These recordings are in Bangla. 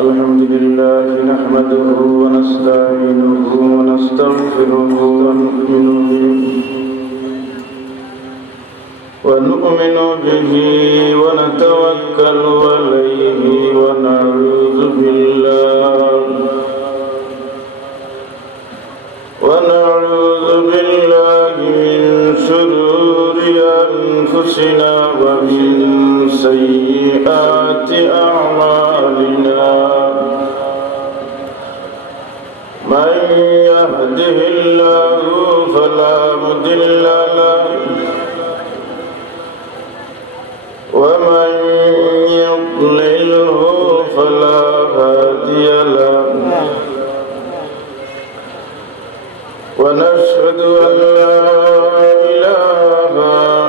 الحمد لله نحمده ونستعينه ونستغفره ونؤمن به ونتوكل عليه ونعوذ بالله من شرور أنفسنا ومن سيئات أعمالنا من يهده الله فلا مضل له ومن يضلله فلا هادي له ونشهد أن لا إله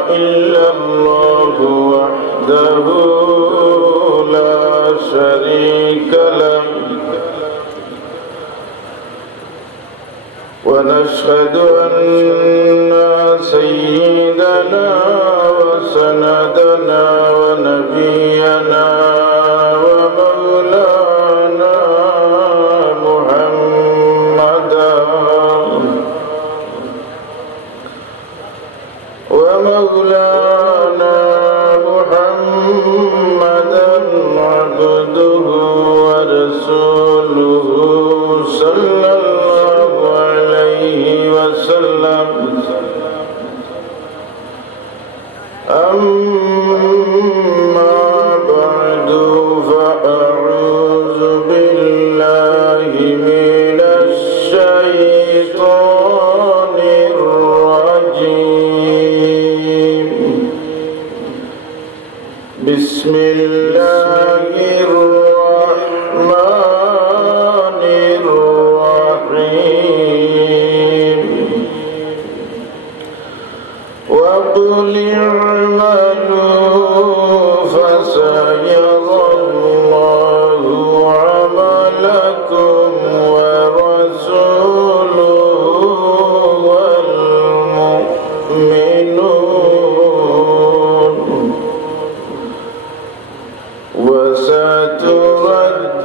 إلا الله وحده لا شريك له ونشهد أن سيدنا وسندنا ونبينا ومولانا محمدا عبده ورسوله صلى الله عليه وسلم أما بعد فأعوذ بالله من الشيطان الرجيم بسم الله الرحمن الرحيم وقل اعملوا فسيرى الله عملكم ورسوله والمؤمنون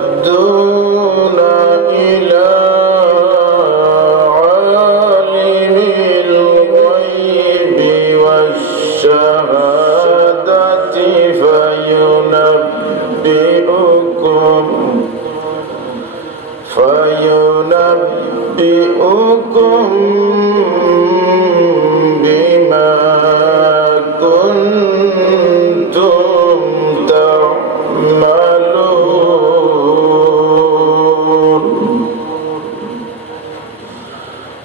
وستردون إلى عالم الغيب والشهادة فينبئكم بما كنتم تعملون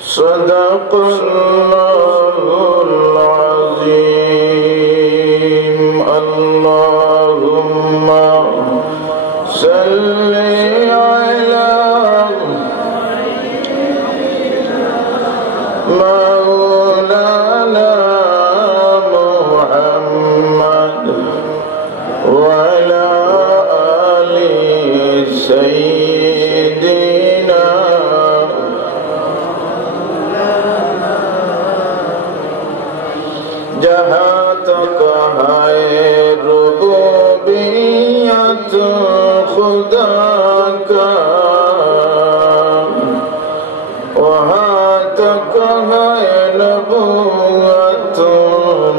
صدق الله العظيم اللهم صل على مولانا محمد وعلى آل سيدنا जहाँ तक है रुबूबियत खुदा का वहाँ तक है नबूवत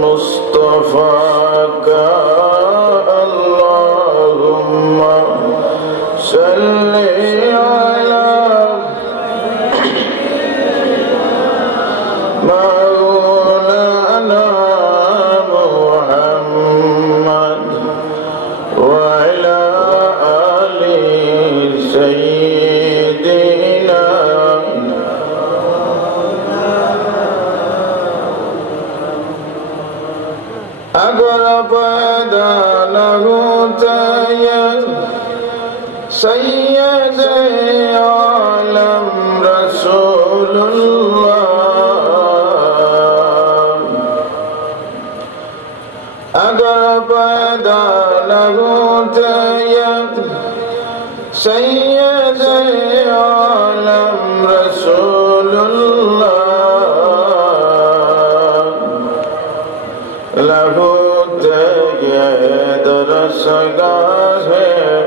मुस्तफा का अल्लाहुम्मा सल्ली अला سيد عالم رسول الله اگر پیدا نہ ہوتے سید عالم رسول اللہ لہوتے درسگاہ ہے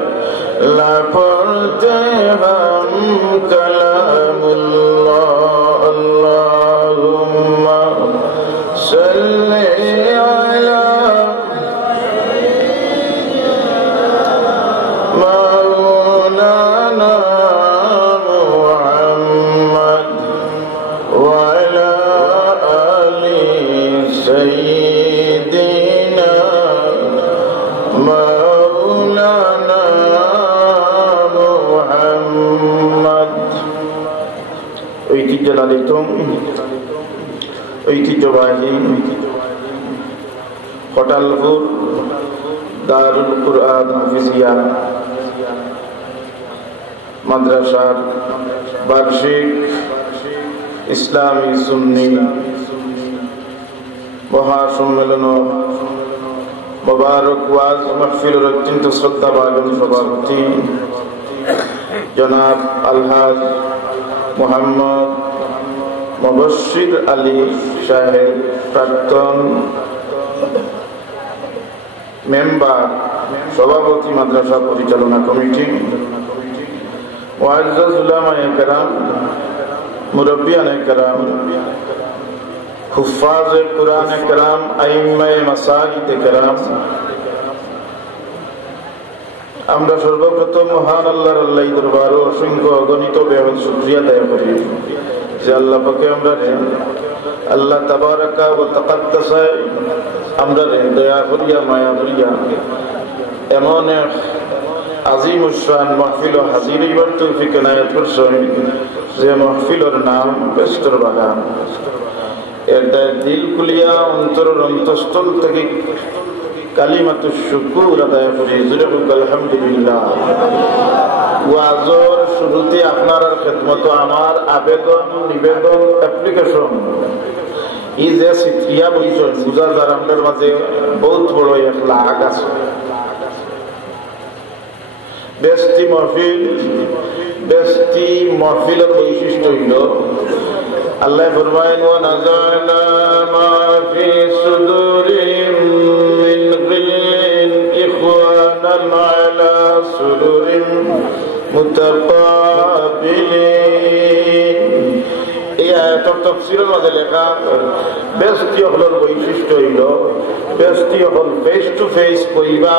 لا জলালিত ঐতিহ্যবাহী হটালপুর দারুল কুরআন হাফিজিয়া মাদ্রাসার বার্ষিক ইসলামী সুন্নি মহাসম্মেলন মোবারক ওয়াজ মাহফিলের অত্যন্ত শ্রদ্ধাভাজন সভাপতি জনাব আলহাজ মোহাম্মদ মুবশির আলী সাহেব, প্রাক্তন মেম্বার সভাপতি মাদ্রাসা পরিচালনা কমিটি, মুআজ্জাজ উলামায়ে কেরাম, মুরব্বিয়ানে কেরাম, হুফাজে কুরআনে কেরাম, আইম্মায়ে মাসাজিদে কেরাম, আমরা সর্বপ্রথম মহান আল্লাহর আল্লাহর দরবারে অসংখ্য অগণিত বেহদ শুকরিয়া আদায় করি যে আল্লাহ পাকে আমরা আল্লাহ তাবারাকা ওয়া তাকাদ্দাসা আমরা দয়া করিয়া মায়া করিয়া এমন এক আজিম উশান মাহফিল হাজির হইবার তৌফিক এনায়েত করছেন যে মাহফিলের নাম বেস্তর বাগান। এর দিল কুলিয়া অন্তরের অন্তঃস্থল থেকে কালিমাতুশ শুকুর আদায় করি, জোরে বলি আলহামদুলিল্লাহ। ওয়াজের শুরুতে আপনার খেদমত আমার আবেদন নিবেদন অ্যাপ্লিকেশন এই যে সিথিয়া বলছেন বুঝা যার আমাদের মাঝে বহুত বড় এক লাগ আছে। বেস্তি মহফিলের বৈশিষ্ট্য হইল আল্লাহ ফরমায়েন ওয়া নাযানা মা ফি সুদুরিহিম মিন গিল্লিন ইখওয়ানান আলা সুরুরিন মুতাকাবিলিন। এই আয়াতের তাফসীরের মধ্যে লেখা বেস্তি হলোর বৈশিষ্ট্য হইল বেস্তি হল ফেস টু ফেস কইবা,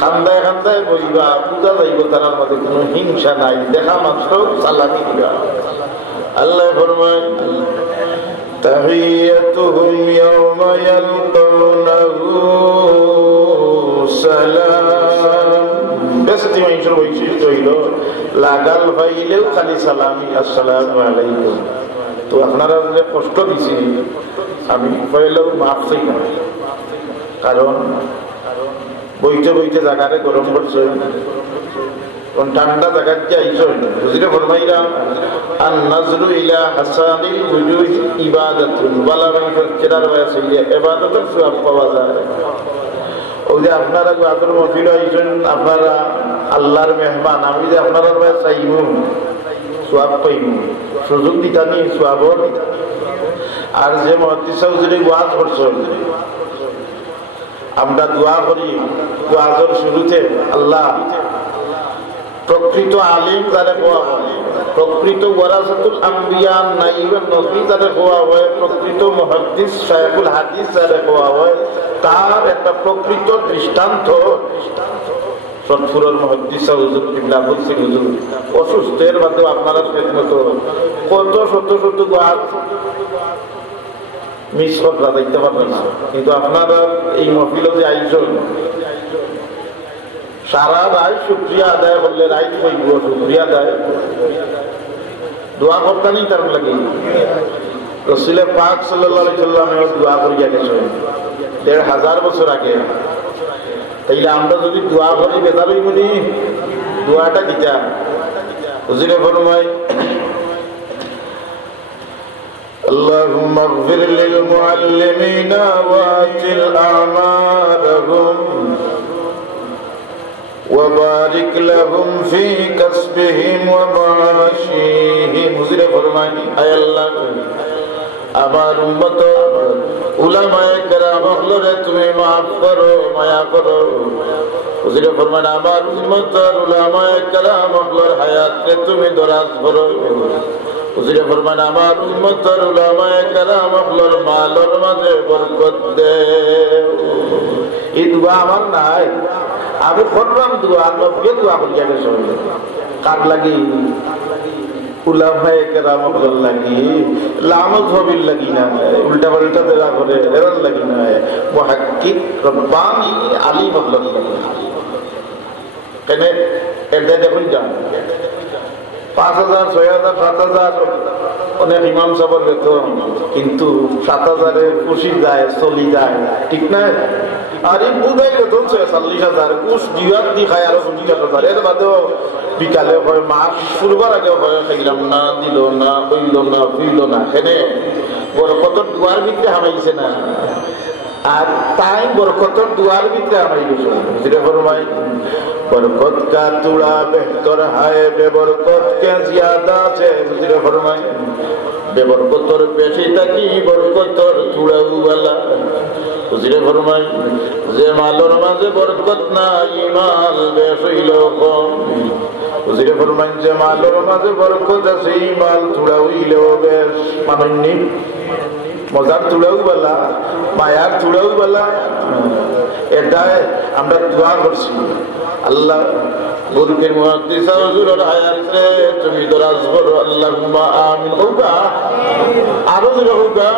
খান্দায় খান্দায় বইবা, বুঝা যাইব তার মধ্যে কোনো হিংসা নাই, দেখা মাত্র সালামি দিবা। আল্লাহ ফরমান তাহিয়াতুহুম ইয়াওমা ইয়ালকাউনাহু সালাম। বেস্তি মানুষের বৈশিষ্ট্য হইল লাগাল ভাইলেও খালি সালামি আসসালামু আলাইকুম। তো আপনারা যে কষ্ট দিছি আমি পয়লেও মাফ চাই না, কারণ বইতে বইতে জায়গারে গরম করছে, ঠান্ডা জায়গার যে আইসন বুঝলে ফরমাইরা আন নাজরু ইলা হাসানিল ওয়াজুহ ইবাদাতুন ওয়ালা মানফাত কেদার ওয়াসি ইবাদাতুন সওয়াব পাওয়া যায়। ওই যে আপনারা আদর মফিল আইসন, আপনারা আল্লাহর মেহমান, আমি যে আপনারা চাইব সওয়াব পাইব, সুযোগ দিতানি সওয়াবর। আর যে মুহাদ্দিস যদি ওয়াজ করছেন আমরা দোয়া করি ওয়াজের শুরুতে আল্লাহ প্রকৃত আলিম যারা হওয়া হয়, প্রকৃত ওয়ারাসাতুল আম্বিয়া নাইবেন নবী যারা হওয়া হয়, প্রকৃত মুহাদ্দিস শাইখুল হাদিস যারা হওয়া হয় তার একটা প্রকৃত দৃষ্টান্ত সৎপুরের মুহাদ্দিস হুজুর কিবলা বলছি হুজুর অসুস্থের মধ্যে আপনারা খেদমত কত শত শত ওয়াজ মিস করা যাইতে পারবে না, কিন্তু আপনারা এই মহফিলে যে আয়োজন সারা রায় শুক্রিয়া আদায় করলে রাইট হইব, শুক্রিয়া আদায় দোয়া করতানি তার লাগে রাসূল পাক সাল্লাল্লাহু আলাইহি সাল্লামের দোয়া করিয়া গেছেন ১৫০০ বছর আগে। তাইলে আমরা যদি দোয়া করি বেদারই বলি দোয়াটা দিতা হুজুরে ফরমায় اللهم اغفر للمعلمين وآتل أعمالهم وبارك لهم في كسبهم ومعاشهم। হুজুরে ফরমায় আয় আল্লাহ আমার উম্মত উলামায়ে কেরাম হলরে তুমি মাফ করো, মায়া করো। হুজুরে ফরমায় আমার উম্মত উলামায়ে কেরাম হলর হায়াতে তুমি দরাজ করো। হুজুরে ফরমান আমার উম্মতের উলামায়ে কেরাম হলর মালের মাঝে বরকত দেও। এই দোয়া আমার নাই, আমি করলাম দোয়া, নবী দোয়া করিয়া গেছে কার লাগি উলামায়ে কেরাম হলর লাগি, লামত হবিল লাগি না, উল্টা পাল্টা দেওয়া করে এরার লাগি না, মুহাক্কিক রব্বানি আলিম হলর লাগি। কেন এর দেখুন যান ৫,০০০, ৬,০০০, ৭,০০০ অনেক ইমাম সাহেবের বেতন, কিন্তু 7,000-এ খুশি যায়, চলি যায়, ঠিক না? আর এই বুধাই বেতন 46,000, কুশ দিওয়ার দি খায় আরো 50,000। এর বাদেও বিকালে হয়, মাস শুরুবার আগে হয় খাইলাম না, দিল না, হইল না, হইল না, এখানে বরকতর দুয়ার ভিতরে হামাইছে না। আর তাই বরকতর দুয়ার ভিতরে হামাই গেছে। যেটা ফরমাই বরকত কা তুড়া বেহতর হায় বেবরকত কে জিয়াদা আছে। যেটা ফরমাই বেবরকতর বেশি থাকি বরকতর তুড়াও বালা। যেটা ফরমাই যে মালর মাঝে বরকত না ইমাল বেশ হইল কম। যেটা ফরমাই যে মালর মাঝে বরকত আছে ইমাল তুড়াও হইলেও বেশ মানন্যি। মজার তুড়াও বলা, মায়ার তুড়াও বলা। এটাই আমরা দোয়া করছি, আল্লাহ বুরকের মুহাদ্দিস হুজুরের আয়াতে তুমি দরাজ করো, আল্লাহুম্মা আমিন। হোগা আরো জোরে হোগা।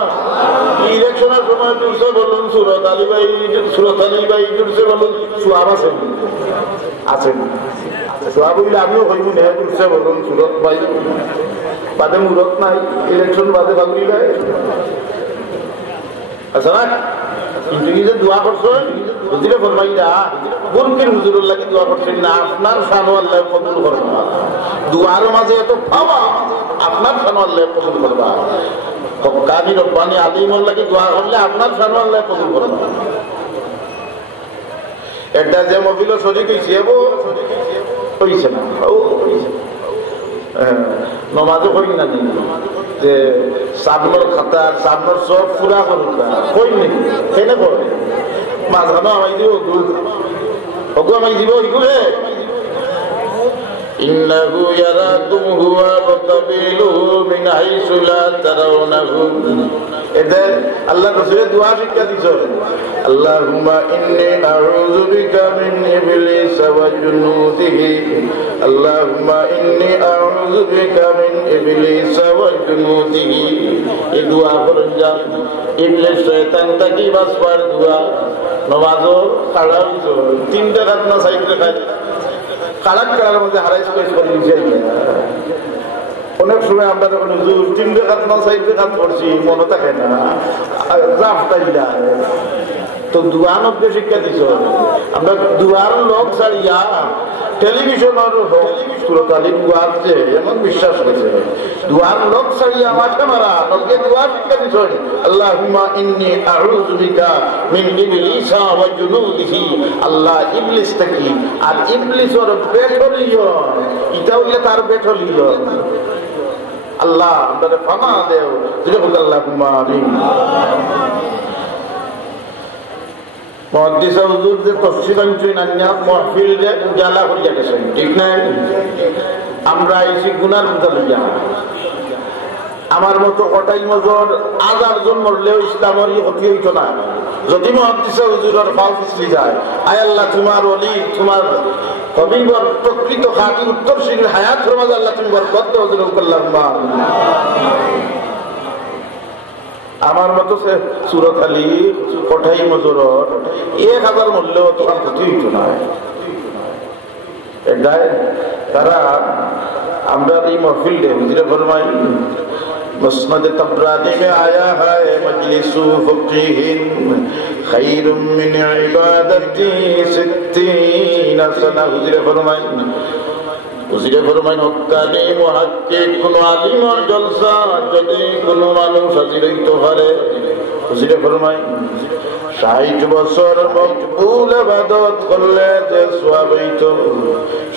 ইলেকশনের সময় জুলসে বলুন, সুরত আলী ভাই জুলসে বলুন, সুয়াব আছেন আছেন সুয়াব হইলে আমিও হইব না। জুলসে বলুন, সুরত ভাই বাদে মুরত নাই, ইলেকশন বাদে বাগুলি নাই, আচ্ছা না? কিন্তু কি যে দোয়া করছেন হুজুরে ফরমাইরা বুরকের হুজুরের লাগি দোয়া করছেন না, আপনার শানও আল্লাহ কবুল করবা। দুয়ার মাঝে এত পাওয়া, আপনার শানও আল্লাহ কবুল করবা। হক্কানি রব্বানি আলিমর লাগি দোয়া করলে আপনার শানও আল্লাহ কবুল করবা। একটা যে মবিল শরীক হইছে ও হইছে না, ও নমাজও করি না নি যে সামনের খাতা সামনের সব পুরা করুক কই নি কেনে করে মাঝখানে আমাই দিব ওগু আমাই দিব ইগুলে ইন্নাহু ইয়ারাকুম হুয়া ওয়া কাবিলুহু মিন হাইসু লা তারাউনাহু। এদের আল্লাহ রাসূলের দোয়া শিক্ষা দিয়েছেন, আল্লাহুম্মা ইন্নী আউযু বিকা মিন ইবলিস ওয়া জুনুদিহি, আল্লাহুম্মা ইন্নী আউযু বিকা মিন ইবলিস ওয়া জুনুদিহি। এই দোয়া করেন যা ইবলিস শয়তান থেকে বাঁচবার দোয়া। নামাজও কাড়া হইছে, 3 রাকাত না 4 রাকাত কাড়ার মধ্যে হারাইস করে দিয়েছে। অনেক সময় আমরা যখন 3 রাকাত না 4 রাকাত পড়ছি মনে থাকে না, জাফটাই যায়। তো দুয়ার শিক্ষা দিছ, আমরা দুয়ার লোক ছাড়িয়া টেলিভিশনের সুরত আলী দুয়ার যে এমন বিশ্বাস হয়েছে, দুয়ার লোক ছাড়িয়া মাঠে মারা লোককে দুয়ার শিক্ষা দিছ, আল্লাহুম্মা ইন্নী আউযু বিকা মিন ইবলিসা ওয়া জুনুদিহি। আল্লাহ ইবলিস থেকে, আর ইবলিসের বেঠলিও এটা হইলে তার বেঠলিও আল্লাহ আমাদের ক্ষমা দেও। যেটা বলতে আল্লাহুম্মা আমিন। মুহাদ্দিস হুজুর যে তফসিলাঞ্চুই নান্না মাহফিল যে উজালা করিয়া গেছেন, ঠিক না? আমরা এসে গুনার বুঝা লইয়া আমার মতো কটাই মজর 1000 জন মরলেও ইসলামের ক্ষতি হইত না যদি মুহাদ্দিস হুজুরের ফাল পিছলি যায়। আয় আল্লাহ তোমার ওলি, তোমার কবির প্রকৃত খাঁটি উত্তরশীল হায়াত ফরমাজ আল্লাহ তুমি বরকত দাও। আল্লাহুম্মা আমার মতো সুরত আলী কোঠাই মজুর 1000 মূল্যেও তোমার ক্ষতি হইত না। তারা আমরা এই মহফিল হুজুরে ফরমাই মুসনাদ তাবরানী में आया है मजलिस फकीह खैर मिन इबादती 60 सना। হুজুরে ফরমাই হক্কানি মুহাক্কিক কোন আলিমের জলসা যদি কোন মানুষ হাজির হইতে পারে, হুজুরে ফরমাই 60 বছর মকবুল ইবাদত করলে যে সওয়াব হইতো,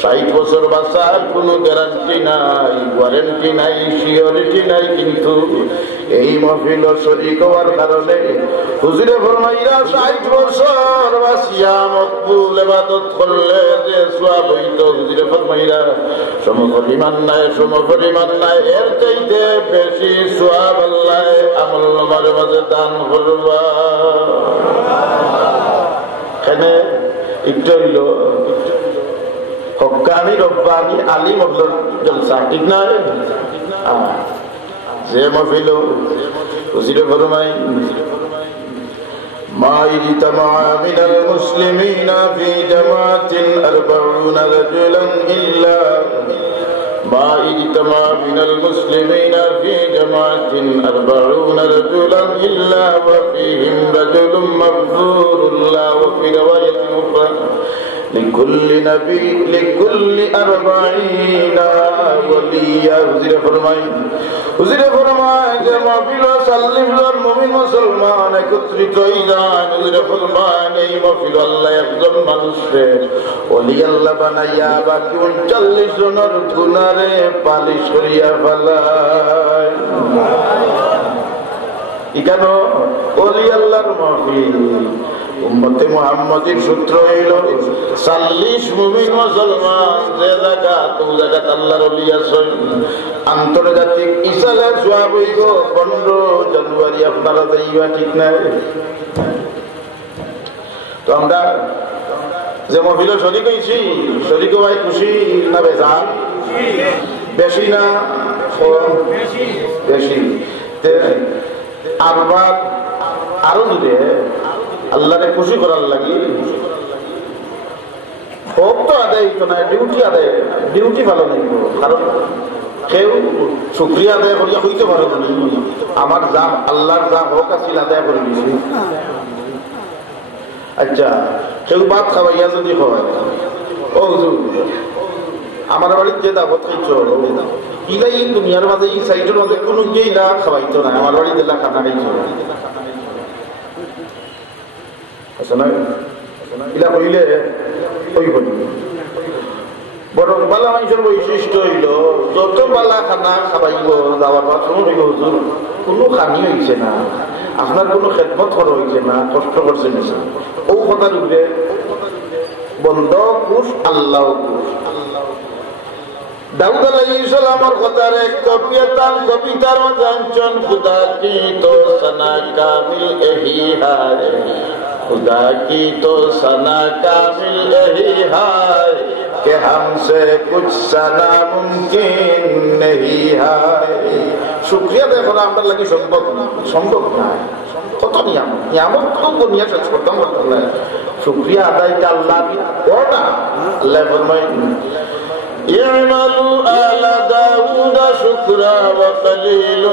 60 বছর বাঁচার কোনো গ্যারান্টি নাই, ওয়ারেন্টি নাই, সিওরিটি নাই। কিন্তু এই মাহফিল শরীক হওয়ার কারণে হুজুরে ফরমাইরা 60 বছর বাঁচিয়া মকবুল ইবাদত করলে যে সওয়াব হইতো, হুজুরে ফরমাইরা সমপরিমাণ নাই, এর চাইতে বেশি সওয়াব আল্লাহ আমলনামার মাঝে দান করবা। এখানে একটু হইল হক্কানি রব্বানি আলিম জলসা, ঠিক না? যে মাহফিল হুজুরে ফরমাই ما اجتمع من المسلمين في جماعة 40 رجلا إلا ما اجتمع من المسلمين في جماعة 40 رجلا إلا وفيهم رجل مغفور الله وفي رواية أخرى لكل 40 وليا হুজুরে ফরমায় যে মাহফিল সাল্লিমুল মুমিন মুসলমান একত্রিত হইলেন হুজুরে ফরমায় এই মাহফিল আল্লাহ একজন মানুষকে ওলি আল্লাহ বানাইয়া বাকি 39 জনের গুনারে পালিশ করিয়া ফেলায় ইকানো ওলি আল্লাহর মাহফিল উম্মতে মুহাম্মাদির সূত্র হইল 40 মুমিন মুসলমান যে জায়গা তো জায়গা আল্লাহর ওলি আছে আন্তর্জাতিক ইসালে জবাব হইল 15 জানুয়ারি আপনারা যাইবা ঠিক নাই তো আমরা যে মাহফিল শরীক হইছি শরীক ভাই খুশি না বেজান বেশি না বেশি আরো যদি আল্লাহরে খুশি করার লাগি হোক তো আদায় তো না ডিউটি ভালো নেই কারণ কেউ শুক্রিয়া আদায় করিয়া হইতে পারো না আমার যা আল্লাহর যা হোক আছিল আদায় করে দিয়েছি আচ্ছা কেউ ভাত খাওয়াইয়া যদি হয় ও আমার বাড়ির যে দাবত খাইছ ইলা এই দুনিয়ার মাঝে এই সাইডের মাঝে কোনো গিয়েই না খাওয়াইতো না আমার বাড়ি দিলা খানা খাইছ ইলা কইলে ওই হইল বরং বালা মানুষের বৈশিষ্ট্য হইল যত বালা খানা খাবাইব যাওয়ার পর হইল হুজুর কোনো খানি হইছে না আপনার কোনো খেদমত করা হইছে না কষ্ট করছে না ও কথার উপরে বন্ধ খুশ আল্লাহ খুশ দাউদ আলাইহিস সালামের কথার এক কবিতার জানচন খুদা কি তো সনা কামিল এহি হায় खुदा की तो सना कामिल यही है कि हमसे कुछ सना मुमकिन नहीं है शुक्रिया देखो ना আমরা লাগি সম্ভব না কত নিয়ামত তো দুনিয়া শেষ করতাম না শুকরিয়া আদায়টা আল্লাহ ওটা আল্লাহ ফরমায় اعملوا آل داود شكرا وقليل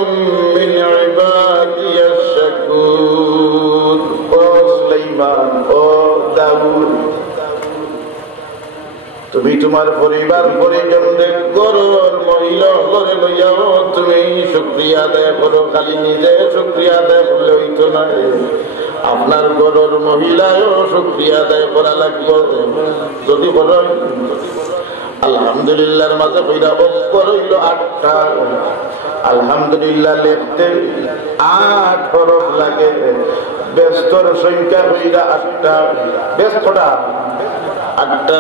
من عبادي الشكور ও দাউদ তুমি তোমার পরিবার পরিজনদের গরর মহিলা ঘরে লইয়াও তুমি শুকরিয়া আদায় করো খালি নিজে শুকরিয়া আদায় করলে হইতো না আপনার গরর মহিলাও শুকরিয়া আদায় করা লাগবে যদি বলো আলহামদুলিল্লাহর মাঝে কইরা অক্ষর হইল 8টা আলহামদুলিল্লাহ লিখতে 8 হরফ লাগে ব্যস্তর সংখ্যা হইরা 8টা ব্যস্তটা 8টা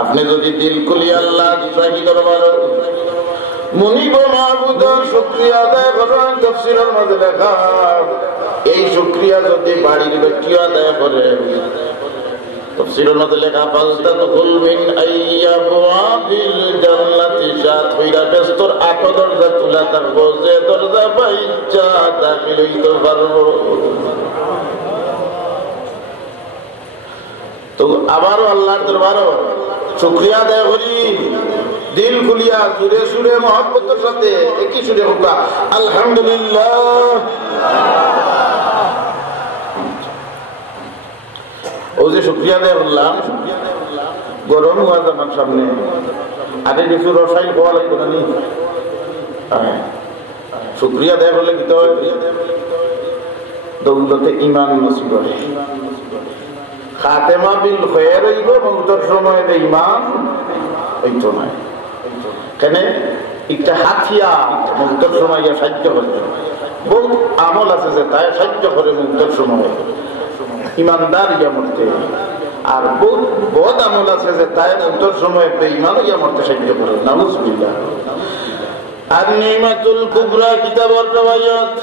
আপনি যদি দিল খুলি আল্লাহ রাজি করবার মুনিব মাহবুদের শুকরিয়া আদায় করেন তাফসীরের মধ্যে লেখা এই শুকরিয়া যদি বাড়ির ব্যক্তি আদায় করে তাফসীরের মধ্যে লেখা ফালতাকুল মিন আইয়াবওয়াবিল জান্নাতি শাত হইরা ব্যস্তর 8 দরজা খোলা থাকবো যে দরজা বাইচ্চা দাখিল হইতে পারবো তো আবারও আল্লাহর দরবারে শুকরিয়া আদায় করি দিল খুলিয়া সুরে সুরে মহব্বতের সাথে একই সুরে হোক আলহামদুলিল্লাহ ও যে শুকরিয়া আদায় করলাম গরম হওয়া আমার সামনে আগে কিছু রসাই হওয়া লাগবে না নি শুকরিয়া আদায় করলে কি তো দৌলতে ইমান নসিব হয় খাতেমা বিল খয়ের হইব মৌতের সময় ইমান হইতো না কেন একটা হাতিয়া মৌতের সময় সাহায্য করবে বহু আমল আছে যে তাই সাহায্য করে মৌতের সময় ইমানদার ইয়া মরতে আর বহুত বদ আমল আছে যে তাই মৌতের সময় বেঈমান ইয়া মরতে সাহায্য করে নাউজুবিল্লাহ আর নিমাতুল কুবরা কিতাবের রওয়ায়াত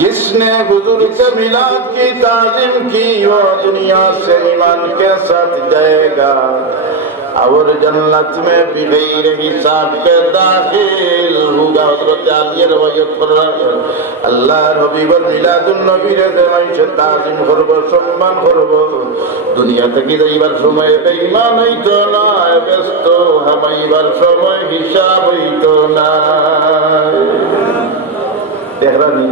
जिसने हुजूर से मिलाद की ताज़ीम की वो दुनिया से ईमान के साथ जाएगा और जन्नत में बिगैर हिसाब के दाखिल होगा। हज़रत अली रवायत कर रहा है अल्लाह हबीबर मिलादुन नबी रे देवाइছে তাজিম করব সম্মান করব দুনিয়া থেকে যাইবার সময় বেঈমান হইতো না ব্যস্ত হামাইবার সময় হিসাব হইতো না। দেখরানি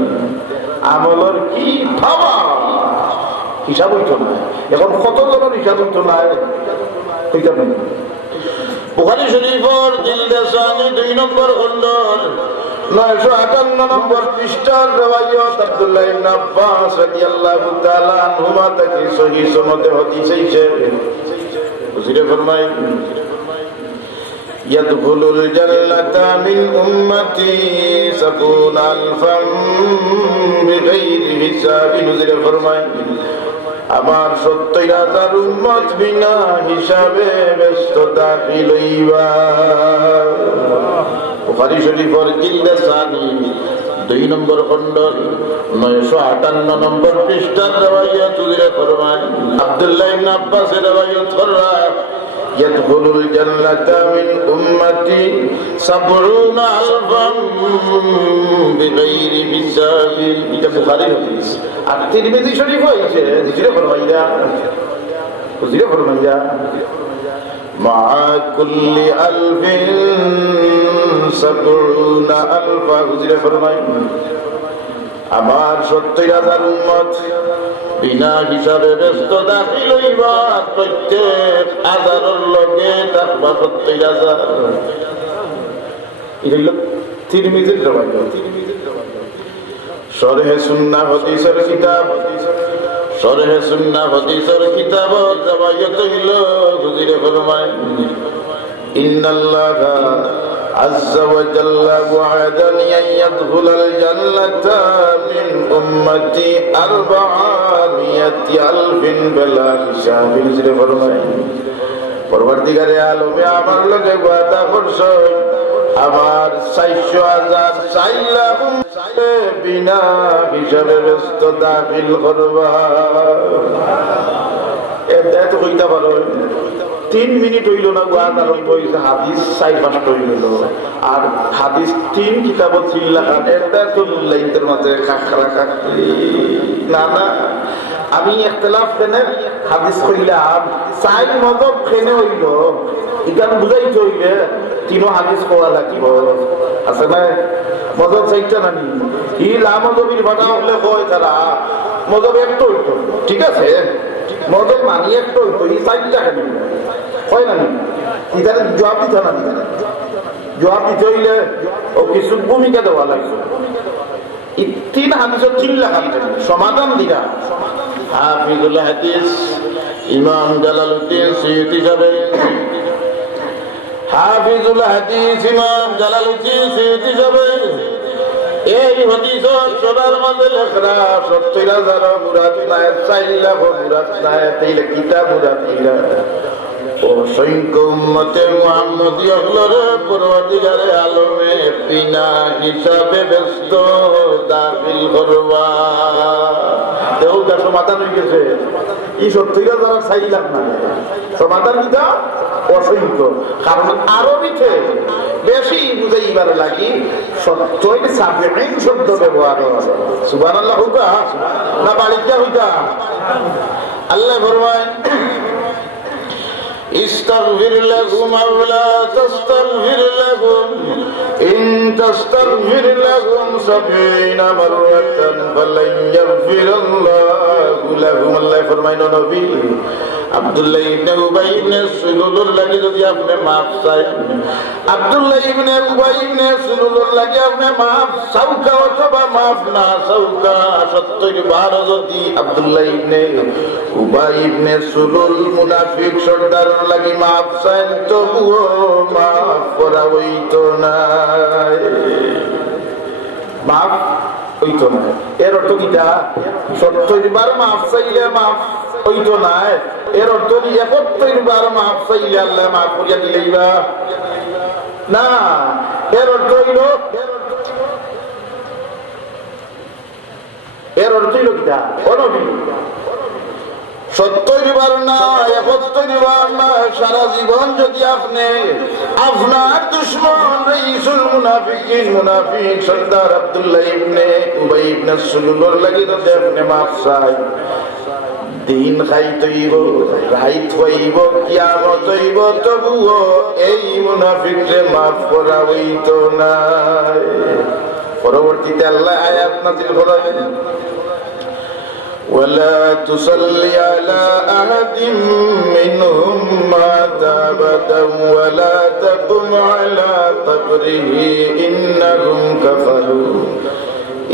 আমলের কি ভাবা হিসাব হইতো না। এখন কত জনের হিসাব হইতো না হইতো না। বুখারী শরীফের জিলদে সানি 2 নম্বর খণ্ড 958 নম্বর পৃষ্ঠার রওয়ায়াত আব্দুল্লাহ ইবনে আব্বাস রাদিয়াল্লাহু তাআলা আনহুমা থেকে সহিহ সনদে হাদিস আছে। হুজুরে ফরমায় ইয়াদখুলুল জান্নাতা মিন উম্মতি 70000 বিগাইরি হিসাব। হুজুরে ফরমায় আমার 70000 উম্মত বিনা হিসাবে ব্যস্ত দাখিল হইবা। বুখারী শরীফের জিলদে সানি 2 নম্বর খণ্ড 958 নম্বর পৃষ্ঠার রওয়ায়াত হুজুরে ফরমায় আব্দুল্লাহ ইবনে আব্বাসের রওয়ায়াত করা ইয়াদখুলুল জান্নাতা মিন উম্মতি 70000 বিগাইরি হিসাব। এটা বুখারীর হাদিস। আর তিরমিজি শরীফ হইছে হুজুরে ফরমাইয়া মা কুল্লি আলফিন 70000। হুজুরে ফরমায় আমার 70000 উম্মত বিনা হিসাবে ব্যস্ত দাখিল হইবা। প্রত্যেক হাজারের লগে থাকবা 70000। এটা হলো তিরমিজির রওয়ায়াত। শরহে সুন্নাহ হাদিসের কিতাব শরহে সুন্নাহ হাদিসের কিতাবের রওয়ায়াত হইলো হুজুরে ফরমায় ইন্নাল্লাহা আযজা ওয়া জাল্লা ওয়া'দানি আন ইয়াদখুলাল জান্নাতা মিন উম্মতি 400,000 বিলা হিসাব। হুজুরে ফরমায় পরবর্তীকারে আলমে আমার লগে ওয়াদা করছো আমার 400,000 চাইলাম বিনা হিসাবে ব্যস্ত দাখিল করবা। এত কইতা পারো 3 মিনিট হইল না ওয়াজ আরম্ভ হইছে হাদিস 4-5 হইল। আর হাদিস 3 কিতাবত ছিল এটা তো লাইনদের মাঝে খাখরা খাখরি না না। আমি ইখতিলাফ কেন হাদিস কইলাম চাই মদব কেন হইল এটা বুঝাইতে হইলে 3 হাদিস কোয়া লাগিব আছে না। মদব চাইটা নানি ই লামদবির ভাটা হলে কয় তারা মদব একটা হইতো ঠিক আছে মদব মানি একটা হইতো এই চাইটা কেন হয় না ইদারে জবাব দিতে না। জবাব দিতে হইলে ও কিছু ভূমিকা দেওয়া লাগছে। 3 হাদিসের 3 লাখ সমাধান দিরা হাফিজুল হাদিস ইমাম জালালউদ্দিন সুয়ুতি সাহেব হাফিজুল হাদিস ইমাম জালালউদ্দিন সুয়ুতি সাহেব এই হাদিসের সবার মধ্যে লেখরা 70000 মুরাদ নাই 4 লাখ মুরাদ নাই তাইলে কিতাব মুরাদ ইলা অসংখ্য উম্মতে মুহাম্মদীয় হলরে পরওয়ারদিগারে আলমে বিনা হিসাবে ব্যস্ত দাখিল করবা। দেউদা সমাধান হয়ে গেছে এই 70000 4 লাখ না সমাধান দিতা অসংখ্য। কারণ আরবিতে বেশি বুঝাইবার লাগি 70 শব্দ ব্যবহার হয়। সুবহানাল্লাহ হুকা না বালিকা হুকা। আল্লাহ ফরমায় استغفر لهم أو لا تستغفر لهم إن تستغفر لهم 70 مرة فلن يغفر الله لهم। الله فرمائے نبی আব্দুল্লাহ ইবনে উবাই ইবনে সুলুলুর লাগি যদি আপনি মাফ চাই আব্দুল্লাহ ইবনে উবাই ইবনে সুলুলুর লাগি আপনি মাফ চাওকা অথবা মাফ না চাওকা 70 বার যদি আব্দুল্লাহ ইবনে উবাই ইবনে সুলুল মুনাফিক সর্দারের লাগি মাফ চাই তবুও মাফ করা হইতো না। মাফ হইতো না এর অর্থ কিটা 70 বার মাফ চাইলে মাফ হইতো না। এর অর্থ 71 বার মাফ চাইলে আল্লাহ মাফ করিয়া দিলেইবা না। এর অর্থ হইল কিটা ও নবী 70 না 71 না সারা জীবন যদি আপনি আপনার দুশমন রাইসুল মুনাফিকিন মুনাফিক সরদার আব্দুল্লাহ ইবনে উবাই ইবনে সুলুলর লাগি তো আপনি মাফ চাই দিন খাইতেইব রাইত হইব কিয়ামত হইব তবুও এই মুনাফিকরে মাফ করা হইতো না। পরবর্তীতে আল্লাহ আয়াত নাযিল করেন ولا تصلي على أحد منهم مات أبدا ولا تقم على قبره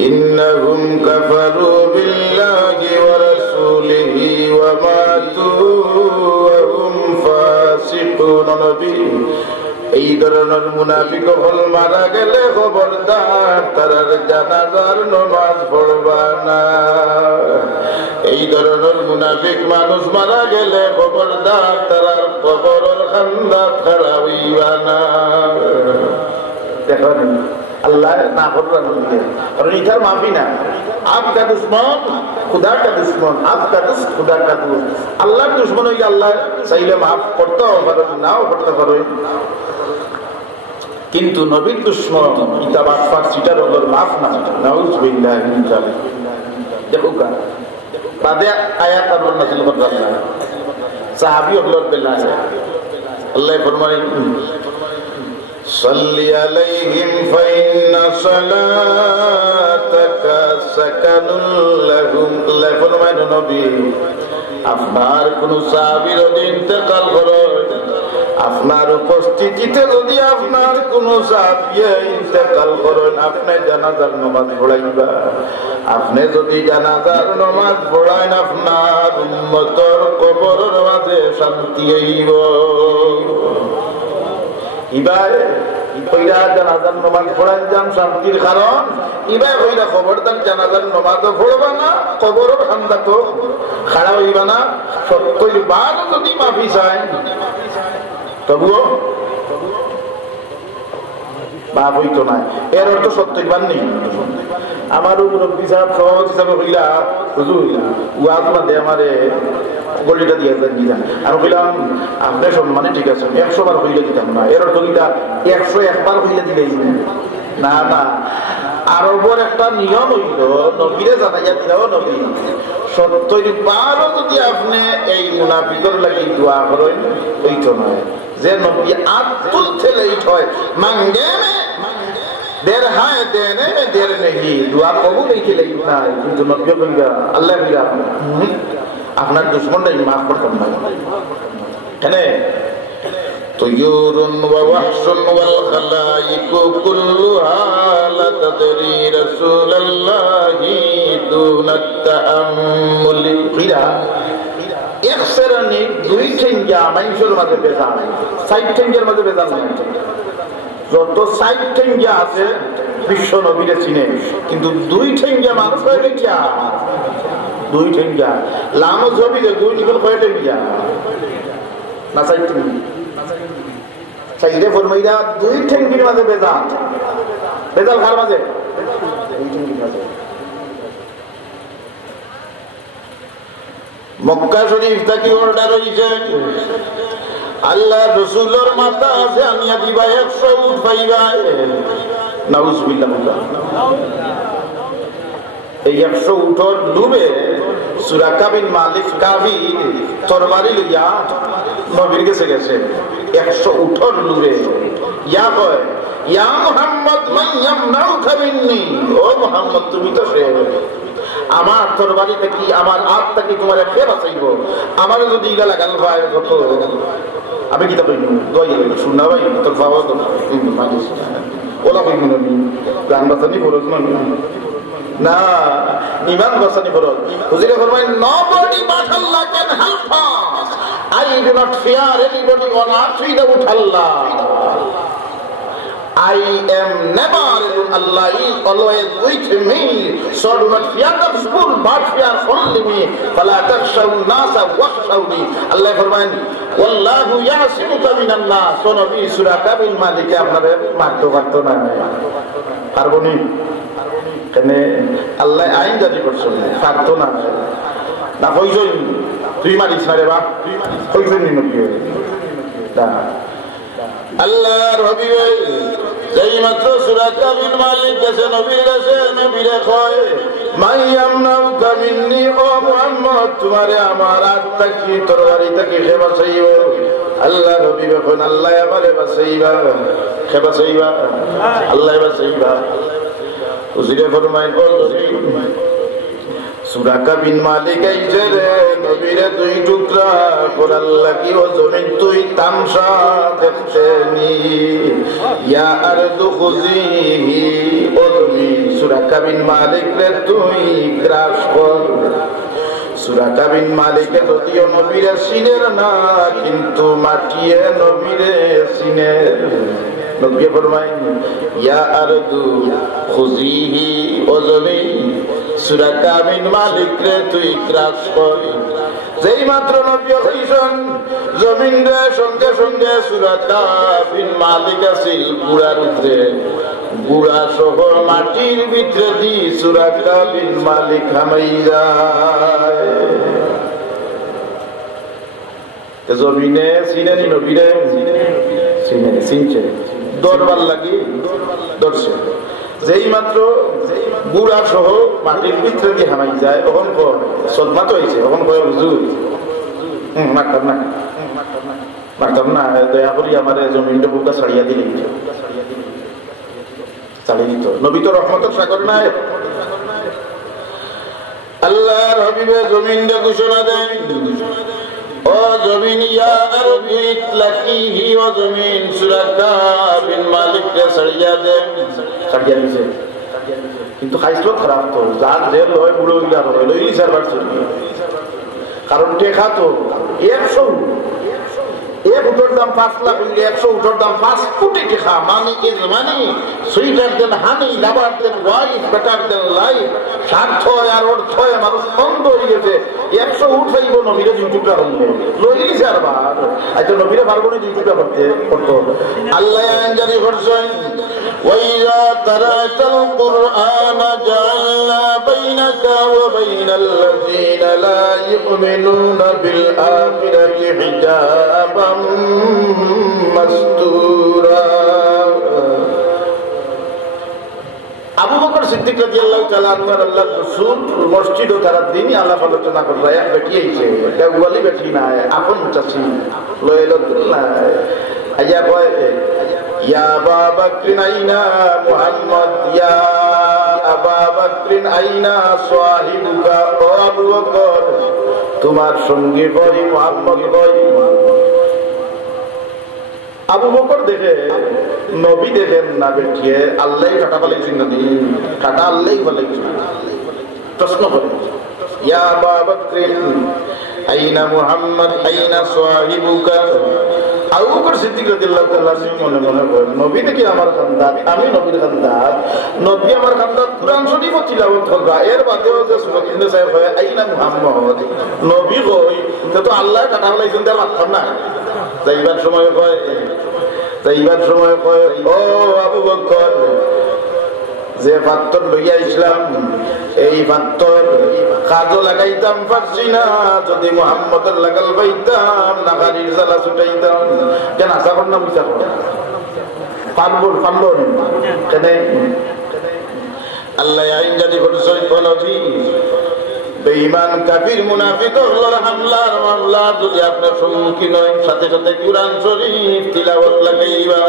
إنهم كفروا بالله ورسوله وماتوا وهم فاسقون نبي এই ধরনের মুনাফিক হল মারা গেলে খবরদার তার জানাজার নামাজ পড়বা না। এই ধরনের মুনাফিক মানুষ মারা গেলে খবরদার তার কবরের খান্দাত খাড়া হইবা না। দেখো अल्लाह ना फरमान दिया और इधर माफी ना आपका दुश्मन खुदा का दुश्मन आपका दोस्त खुदा का दोस्त अल्लाह दुश्मन हो अल्लाह सही माफ करते हो नाও করতে পারো কিন্তু নবীর দুশমন কিতাবাত ফারসিটার ওপর মাফ না নাউজুবিল্লাহ মিন যালিক। দেখো কা বাদে আয়াত আল্লাহ নাযিল করলেন সাহাবী হলো বিল্লাহ আল্লাহ ফরমায় صلي عليهم فإن صلاتك سكن لهم الله فرمائے নবী আপনার কোন সাহাবীর যদি ইন্তেকাল করে আপনার উপস্থিতিতে যদি আপনার কোন সাহাবী ইন্তেকাল করেন আপনি জানাজার নামাজ পড়াইবা। আপনি যদি জানাজার নামাজ পড়াইন আপনার উম্মতের কবরের মাঝে শান্তি হইব। ইবাই কইরা জানাজার নামাজ পড়ান যান শান্তির কারণ ইবাই কইরা খবরদার জানাজার নামাজও পড়বা না কবরের ঠান্ডা তো খাড়া হইবা না। 70 বার যদি মাফি চায় তবুও মাফ হইতো না। এর অর্থ 70 বার নেই। আমার মুরব্বী সাহেব সহজ হিসাবে হইলা হুজুর ওয়াজ বাদে আমারে গলিটা দিয়ে দিলাম আর কইলাম আপনার সম্মানে ঠিক আছে 100 বার হইলে দিতাম না। এর অর্থ কিটা 101 বার হইলে দিলেই না না। আরবের একটা নিয়ম হইল নবীরে জানাইয়া দিলাও নবী 70 বারও যদি আপনি এই মুনাফিকের লাগি দোয়া করেন হইতো না। যে নবী আতুল ছেলেই হয় মাঙ্গে দের হায় দেনে দের নেই দোয়া কবুল এই ছেলে না। কিন্তু নবী কইলা আল্লাহ কইলা আপনার দুশমনটাই মাফ করতাম না। কেন طيور ووحش والخلائق كلها لا تدري رسول الله دون التأمل قيلا اخسرني দুই ঠেঙ্গা মানুষের মাঝে বেজান 60 ঠেঙ্গের মাঝে বেজান নাই। যত 60 ঠেঙ্গা আছে বিশ্ব নবীরে চিনে কিন্তু দুই ঠেঙ্গা মানুষ হয়ে গেছে দুই ঠেঙ্গা লামো ছবি দে দুই নিকল কয় ঠেঙ্গা না 60 ঠেঙ্গা সাইদে ফরমাইরা দুই ঠেঙ্গির মাঝে বেজাল বেজাল কার মাঝে দুই ঠেঙ্গির মাঝে। মক্কা শরীফ থেকে অর্ডার হইছে আল্লাহ রাসূলের মাথা আছে আনিয়া দিবা 100 উট পাইবা নাউজুবিল্লাহ। এই 100 উটর ডুবে সুরাকা বিন মালিক কাফির তরবারি লইয়া নবীর কাছে গেছে 100 উটর ডুবে ইয়া কয় ইয়া মুহাম্মদ মান ইয়ামনাউকা মিন্নি ও মুহাম্মদ তুমি তো সে আমার তরবারি থেকে আমার হাত থেকে তোমার কে বাঁচাইব। আমার যদি ইলা লাগাল ভাই কত আমি কি তা কইব দই শুনা ভাই তোর বাবা তো মানুষ ওলা কইব নবী গান বাঁচানি ফরজ না ইমান বাঁচানি ফরজ। হুজুরে ফরমায় nobody but Allah can help us. I do not fear anybody on earth without Allah. I am never alone. Allah is always with me. So do not fear the people, but fear only me. فَلَا تَخْشَوْا النَّاسَ وَاخْشَوْنِي. Allah ফরমান ওয়াল্লাহু ইয়াসিমুকা মিনান নাস। তো নবী সূরা কাবিল মালিকে আপনাদের মারতে পারতো না পারবনি কেন আল্লাহ আইন জারি করছেন পারতো না না কইছই তুই মারিস না রে বাপ কইছেন নি নবী আল্লাহর হাবিব যেই মাত্র সূরা কাবিন মালিক কাছে নবীর কাছে নবীরে কয় মাইয়ামনাউকা মিন্নি ও মুহাম্মদ তোমারে আমার আত্মা কি তরবারি থেকে কে বাঁচাইও আল্লাহর হাবিব কয় আল্লাহ আমারে বাঁচাইবা কে বাঁচাইবা আল্লাহ বাঁচাইবা হুজুরে ফরমায় ও সূরা কাবিন মালিক আইছে রে নবীরে দুই টুকরা করার লাগি ও জমিন তুই তামসা দেখতেনি ইয়া আরদু খুজিহি ও জমিন সূরা কাবিন মালিক রে তুই গ্রাস কর সূরা কাবিন মালিকে যদিও নবীরে চিনের না কিন্তু মাটিয়ে নবীরে চিনে নবী ফরমায় ইয়া আরদু খুজিহি ও জমিন সূরা কাবিন মালিক রে তুই গ্রাস কর যেই মাত্র নবী কইছেন জমিন রে সঙ্গে সঙ্গে সূরা কাবিন মালিক আসিল গুড়ার উপরে গুড়া সহ মাটির ভিতরে দি সূরা কাবিন মালিক হামাই যায় জমিনে চিনেনি নবীরে চিনে চিনছে দরবার লাগি দর্শে যেই মাত্র গুড়া সহ মাটির ভিতরে দিয়ে হামাই যায় তখন সদমা তো হয়েছে তখন কয় হুজুর মারতাম না মারতাম না দয়া করি আমার জমিনটা বুকটা ছাড়িয়া দিলে চালিয়ে দিত নবী তো রহমতের সাগর নাই আল্লাহর হাবিবে জমিনটা ঘোষণা দেন ও জমিন ইয়া আরদু ইতলাকিহি ও জমিন সূরা কাবিন মালিক কে ছাড়িয়া দেন ছাড়িয়া দিছে কিন্তু খাইছিল খারাপ তো যার জেল হয় বুড়ো গিয়া হয় লইলি সারবার চলবে কারণ টেকা তো 100 এক উঠোর দাম 5 লাখ 100 উঠোর দাম 5 কোটি টাকা money is money sweeter than honey lover than wife better than life স্বার্থ আর অর্থ মানুষ বন্ধ হয়ে গেছে 100 উঠ হইব নবীরে দুইটা হইবে লইলি সারবার আচ্ছা নবীরে পারবো না দুইটা করতে আল্লাহ জানি করছেন وَإِذَا قَرَأْتَ الْقُرْآنَ جَعَلْنَا بَيْنَكَ وَبَيْنَ الَّذِينَ لَا يُؤْمِنُونَ بِالْآخِرَةِ حِجَابًا مَسْتُورًا আবু বকর সিদ্দিক রাদিয়াল্লাহু তাআলা আনহু আল্লাহর রাসূল মসজিদে তারা দিনই আলাপ আলোচনা করবে এক বেটি আইছে দেওয়ালি বেটি না আপন চাচি লয়লাতুল্লাহ আইয়া কয় ইয়া আবা বকর আইনা মুহাম্মদ ইয়া আবা বকর আইনা সাহিবুকা ও আবু বকর তোমার সঙ্গী কই মুহাম্মদ কই আবু বকর দেখে নবী দেখেন না বেটিয়ে আল্লাহ কাটা পালাইছেন না দি কাটা আল্লাহ পালাইছেন প্রশ্ন করে ইয়া আবা বকর আইনা মুহাম্মদ আইনা সাহিবুকা আবু বকর সিদ্দিক রাদিয়াল্লাহু তাআলা মনে মনে করেন নবী নাকি আমার খানদান আমি নবীর খানদান নবী আমার খানদান কুরআন শরীফ তিলাওয়াত করবা এর বাদেও যে সুন্নাত ইবনে সাহেব হয় আইনা মুহাম্মদ নবী কই তো আল্লাহ কাটা পালাইছেন তার মাথা না যাইবার সময় কয় ও আবু বকর যে পাত্তর লইয়া ইসলাম এই পাত্তর কাজও লাগাইতাম পারছি না যদি মুহাম্মদের লাগাল পাইতাম না গাড়ির জ্বালা ছুটাইতাম কেন আশা কর না বিচার পারবো কেন আল্লাহ আইন জারি করছে বেঈমান কাফির মুনাফিক হলোর হামলার মামলা যদি আপনার সম্মুখীন হয় সাথে সাথে কুরআন শরীফ তিলাওয়াত লাগাইবা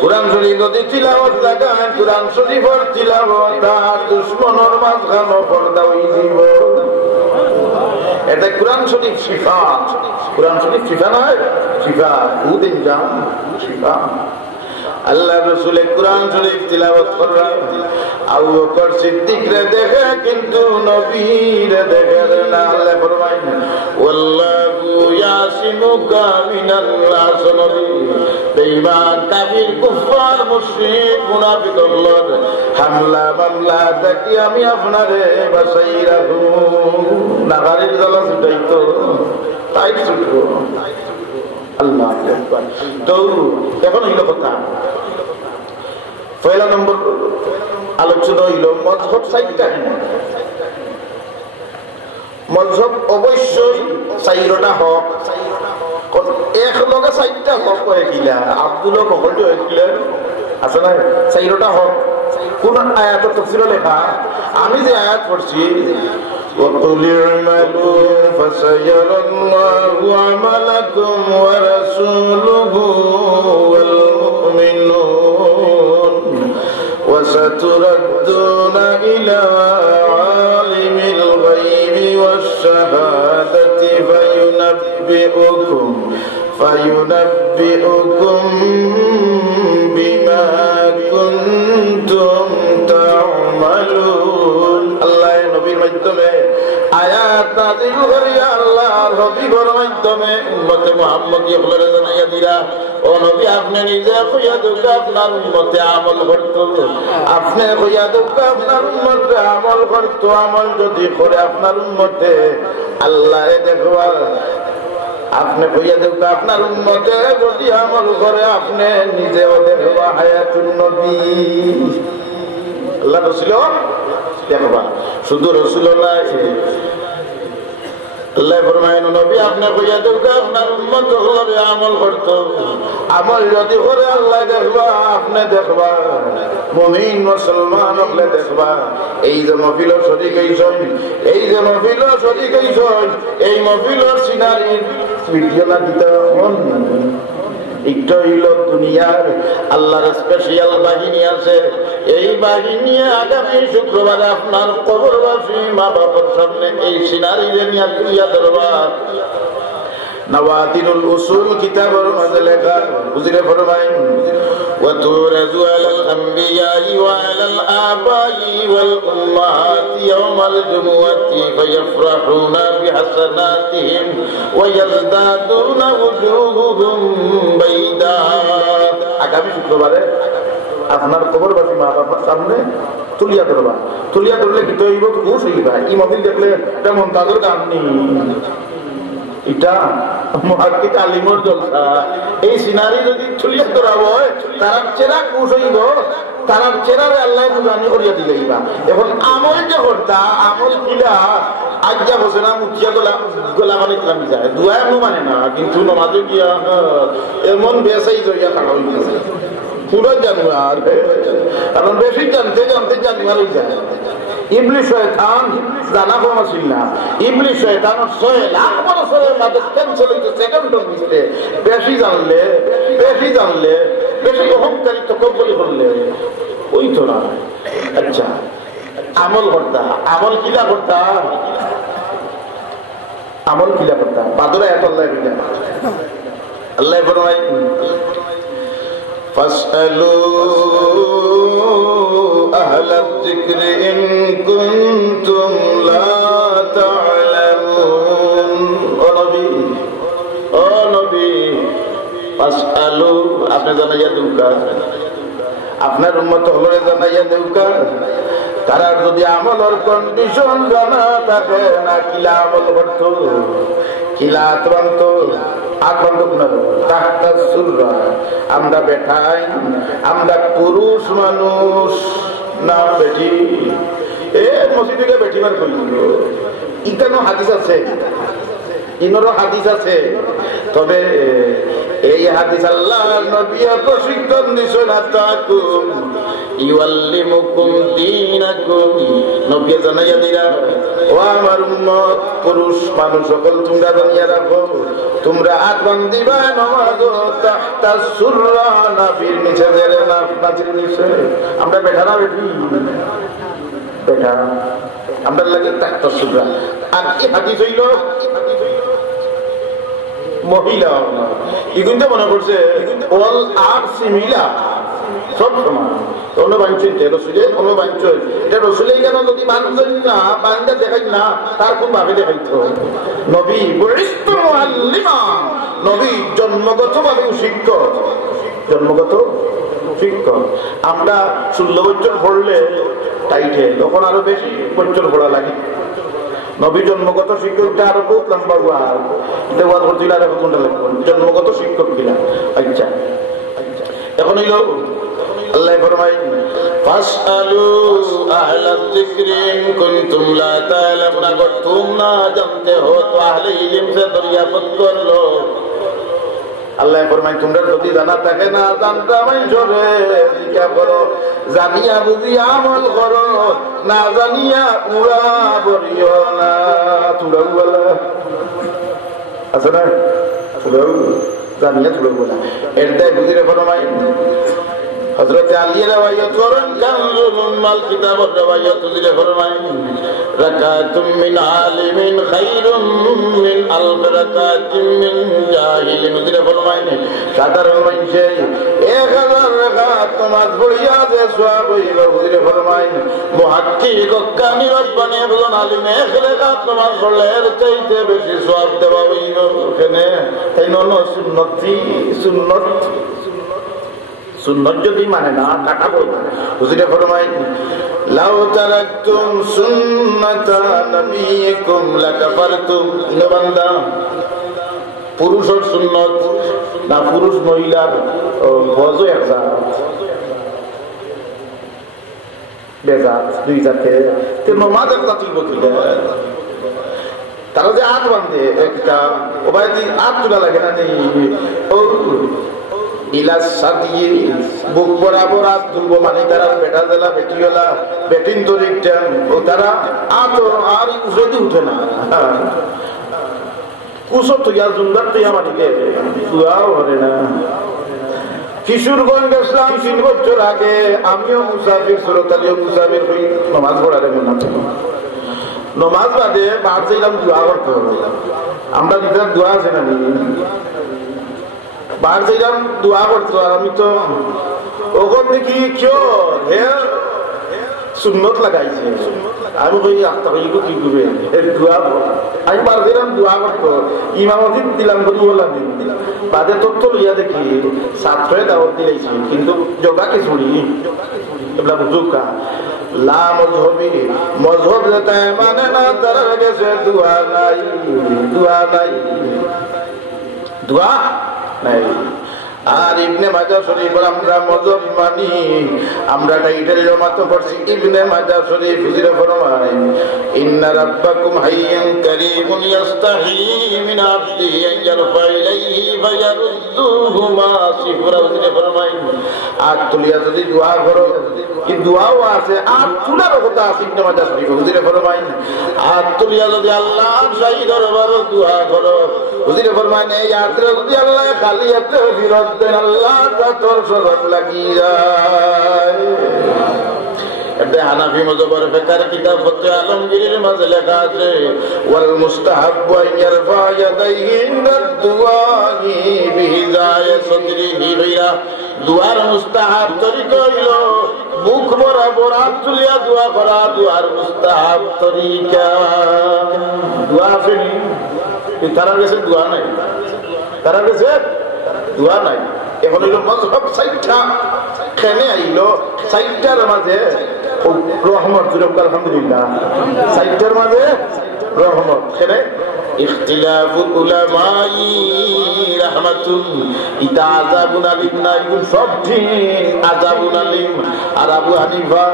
কুরআন শরীফ যদি তিলাওয়াত লাগায় কুরআন শরীফের তিলাওয়াত তার দুশমনের মাঝখানে পর্দা হয়ে যাব এটা কুরআন শরীফ শিফা কুরআন শরীফ শিফা নয় শিফা উদিন জাম শিফা আল্লাহ রাসূল কুরআন শরীফ তিলাওয়াত করেন আবু বকর সিদ্দিক রে দেখে কিন্তু নবী রে দেখে না আল্লাহ ফরমায় ওয়াল্লাহু ইয়াসিমুকা মিনাল নাস নবী বেঈমান কাফির কুফার মুশরিক মুনাফিকদের হামলা মামলা থেকে আমি আপনারে বাঁচাই রাখব নাগারির জ্বালা ছুটাইতো তাই ছুটবো আল্লাহ তো এখন হইল কথা পয়লা নম্বর আলোচনা হইল মজহব সাইটটা মজহব অবশ্যই চাইরটা হক এক লগে চাইরটা হক হয়ে গিলা আব্দুল কখনটি হয়েছিলেন আছে না চাইরটা হক কোন আয়াতের তাফসীরে লেখা আমি যে আয়াত পড়ছি وَقُلِ اعْمَلُوا فَسَيَرَى اللَّهُ عَمَلَكُمْ وَرَسُولُهُ وَالْمُؤْمِنُونَ وَسَتُرَدُّونَ إِلَى عَالِمِ الْغَيْبِ وَالشَّهَادَةِ فَيُنَبِّئُكُم بِمَا كُنتُمْ تعملون الله নবীর মাধ্যমে আয়াত নাযিল করিয়া আল্লাহর হাবিবের মাধ্যমে উম্মতে মুহাম্মদীয়দের জানাইয়া দিলা ও নবী আপনি নিজে কইয়া দেন আপনার উম্মতে আমল করতে আপনি কইয়া দেন আপনার উম্মতে আমল করতে আমল যদি করে আপনার উম্মতে আল্লাহরে দেখবা আপনি কইয়া দেন আপনার উম্মতে যদি আমল করে আপনি নিজেও দেখবা হায়াতুন নবী আল্লাহ রাসূল দেখবা শুধু রাসূল নয় আল্লাহ ফরমায় নবী আপনি কইয়া দেন আপনার উম্মত হলে আমল করতে আমল যদি করে আল্লাহ দেখবা আপনি দেখবা মুমিন মুসলমান হলে দেখবা এই যে মাহফিল শরীক হইছেন এই যে মাহফিল শরীক হইছেন এই মাহফিলের সিনারির ভিডিও না দিতে একটু হইল দুনিয়ার আল্লাহর স্পেশাল বাহিনী আছে এই বাহিনী আগামী শুক্রবারে আপনার কবরবাসী মা বাবার সামনে এই সিনারিরে নিয়ে তুলিয়া ধরবা নওয়াদিরুল উসুল কিতাবের মধ্যে লেখা বুঝলে ফরমায় وتورز على الأنبياء وعلى الآباء والأمهات يوم الجمعة فيفرحون بحسناتهم ويزدادون وجوههم بيضا আগামী শুক্রবারে আপনার কবরবাসী মা বাবার সামনে তুলিয়া ধরবা তুলিয়া ধরলে কি তৈব খুশ হইবা এই মাহফিল দেখলে তেমন তাদের গান নেই এটা মুহাক্কিক আলিমর জলসা এই সিনারি যদি তুলিয়া ধরা হয় তার চেহারা খুশ হইব তার চেহারারে আল্লাহ বুঝানি করিয়া দিলেইবা এখন আমল যে করতা আমল কিলা আজ্ঞা বসে না মুখিয়া গোলা মানে ইসলাম যায় দুয়া এমন মানে না কিন্তু নমাজে গিয়া এমন বেসাই জয়া খাড়া হয়ে গেছে পুরো জানুয়ার কারণ বেশি জানতে জানতে জানুয়ার হয়ে যায় ইবলিস শয়তান জানা কম ছিল না ইবলিস শয়তান 6 লাখ বছরের মধ্যে ক্যান্সেল হইতে সেকেন্ডের ভিতরে বেশি জানলে বেশি অহংকারী তকব্বুরি করলে ওই তো না আচ্ছা আমল করতা আমল কিলা করতা বাদরা এত আল্লাহ ফরমায় فاسألوا أهل الذكر إن كنتم لا تعلمون أو نبي فاسألوا আপনি জানাইয়া দেউকা আপনার উম্মত হলে জানাইয়া দেউকা তারা যদি আমলের কন্ডিশন জানা থাকে না কিলা আমল করত কিলা আক্রান্ত আমরা বেঠাই আমরা পুরুষ মানুষ না বেটি মসজিদে বেঠিবার করিল ইটানো হাদিস আছে ইনরও হাদিস আছে তবে এই হাদিস আল্লাহ নবী প্রশিক্ষণ দিছেন আতাকুম ইউআল্লিমুকুম দীনাকুম নবী জানাইয়া দিলেন ও আমার উম্মত পুরুষ মানুষ সকল তোমরা জানিয়া রাখো তোমরা হাত বান্ধিবা নামাজ তাহতা সুররা নাফির নিচে জেরে নাফির নিচে আমরা বেঠারা বেঠি বেঠা আমরা লাগে তাহতা সুররা আর কি হাদিস হইল মহিলা এগুলো মনে করছে অল আর সিমিলা সব সমান অন্য বাঞ্চন অন্য বাঞ্চন এটা রসুলেই কেন যদি বান্ধব না বান্ধা দেখাই না তার কোন ভাবে দেখাইত নবী নবী জন্মগত ভাবে শিক্ষক আমরা 16 বছর পড়লে টাইটে তখন আরো বেশি বছর পড়া লাগে নবী জন্মগত শিক্ষকটা আরো খুব লম্বা দেওয়ার করছিল আর কোনটা লাগবে জন্মগত শিক্ষক কিনা আচ্ছা এখন হইল আল্লাহ ফরমায় ফাসআলু আহলায যিকরি ইন কুনতুম লা তা'লামুন, अगर तुम ना जानते हो तो আহলে ইলম से दरियाफत कर लो। আল্লাহ ফরমায় তোমরা যদি জানা থাকে না জানতা মাইজরে জিজ্ঞাসা করো, জানিয়া বুঝি আমল করো, না জানিয়া উড়া বলিও না। তুরাও বলা আছে না, তুরাও জানিয়া তুরাও বলা এর দায় বুঝিরে ফরমায়। হযরত আলী রাওয়ায়াত করেন কানজুল মাল কিতাবুর রাওয়ায়াত বুঝিরে ফরমায় রাকাতুম মিন আলিমিন খায়রুম মিন আলফ রাকাতিন মিন জাহিলিন। বুঝিরে ফরমায় সাধারণ মানুষে 1000 রাকাত নামাজ পড়িয়া যে সওয়াব হইল, বুঝিরে ফরমায় মুহাক্কিক কানি রব্বানি বলেন আলিম 1 রাকাত নামাজ পড়লে এর চাইতে বেশি সওয়াব দেওয়া হইল। কেনে এই নন সুন্নত সুন্নত যদি মানে না কাটাবো। হুজুরে ফরমায় লাউ তারাকতুম সুন্নাতা নবিয়িকুম লাকাফারতুম। বান্দা পুরুষের সুন্নত না পুরুষ মহিলার ফরজ একটা বেজাত দুই জাতে তে নমাজ একটা তুলব কি তারা যে আট বান্ধে একটা ওবাই আট তুলা লাগে না নেই ও ইলাসা দিয়ে বুক বরাবর হাত তুলবো মানে তারা বেটা জেলা বেটিওলা বেটিন তরিকটা ও তারা আর উঠে উঠে না কুসব তো ইয়ার জুমদার তো আমাকে দুয়াও হরে না। কিশোরগঞ্জ গেছিলাম 3 বছর আগে, আমিও মুসাফির সুরতালিও মুসাফির হই নমাজ পড়াতে মনে হতো। নমাজ বাদে বাদ যাইলাম দোয়া করতে হবে। আমরা ভিতরে দোয়া আছে না বার যাইলাম দোয়া করতো, আর আমি তো ওখান থেকে কেউ হে সুন্নত লাগাইছে। আমি কই আত্মীয় কি করবে দোয়া, আমি বার যাইলাম দোয়া করতো, ইমামতি দিলাম বলা দিন বাদে তথ্য লইয়া দেখি ছাত্রে দাওয়াত দিয়েছি, কিন্তু জগাকে শুনি এগুলা বুঝুকা লা মজহবি মজহব যেটা মানে না তারা গেছে দোয়া নাই দোয়া নাই দোয়া নাই। আর ইবনে মাজাহ শরীফের আমরা মজহব মানি, আমরা টাইটেলের মতো পড়ছি ইবনে মাজাহ শরীফ হুজুরে ফরমায় ইন্না রাব্বাকুম হাইয়্যুন কারীমুন ইস্তাহি মিন আবদিহি আন ইয়ারফা ইলাইহি ফায়ারুদ্দুহু মা সিফরা। হুজুরে ফরমায় আর তুলিয়া যদি দোয়া করো, কি দোয়াও আছে আর তুলার কথা আছে ইবনে মাজাহ শরীফ হুজুরে ফরমায় আর তুলিয়া যদি আল্লাহর শাহী দরবারে দোয়া করো, হুজুরে ফরমায় এই আত্রে যদি আল্লাহ খালি হাতে ফিরত দেন আল্লাহ তোর সরব লাগি যায়। এটা হানাফি মাযহাবের ফিকহের কিতাব ফতোয়া আলমগীরের মাঝে লেখা আছে ওয়াল মুস্তাহাব্বু আন ইয়ারফা ইয়াদাইহি ইনদা দুআই বিহিজায় সাদরিহি গায়রা। দুআর মুস্তাহাব তরিকা হলো মুখ বরাবর হাত তুলিয়া দোয়া করা, দুআর মুস্তাহাব তরিকা। দোয়া ফেলি তারা গেছে দোয়া নাই, তারা গেছে দোয়া নাই। এখন হইল মজহব 60টা খেনে আইলো, 60টার মাঝে রহমত আলহামদুলিল্লাহ, 60টার মাঝে রহমত খেনে ইখতিলাফুল উলামাই রাহমাতুন ইতা আযাবুন আলিম না এগুলো সব ঠিক আযাবুন আলিম। আর আবু হানিফা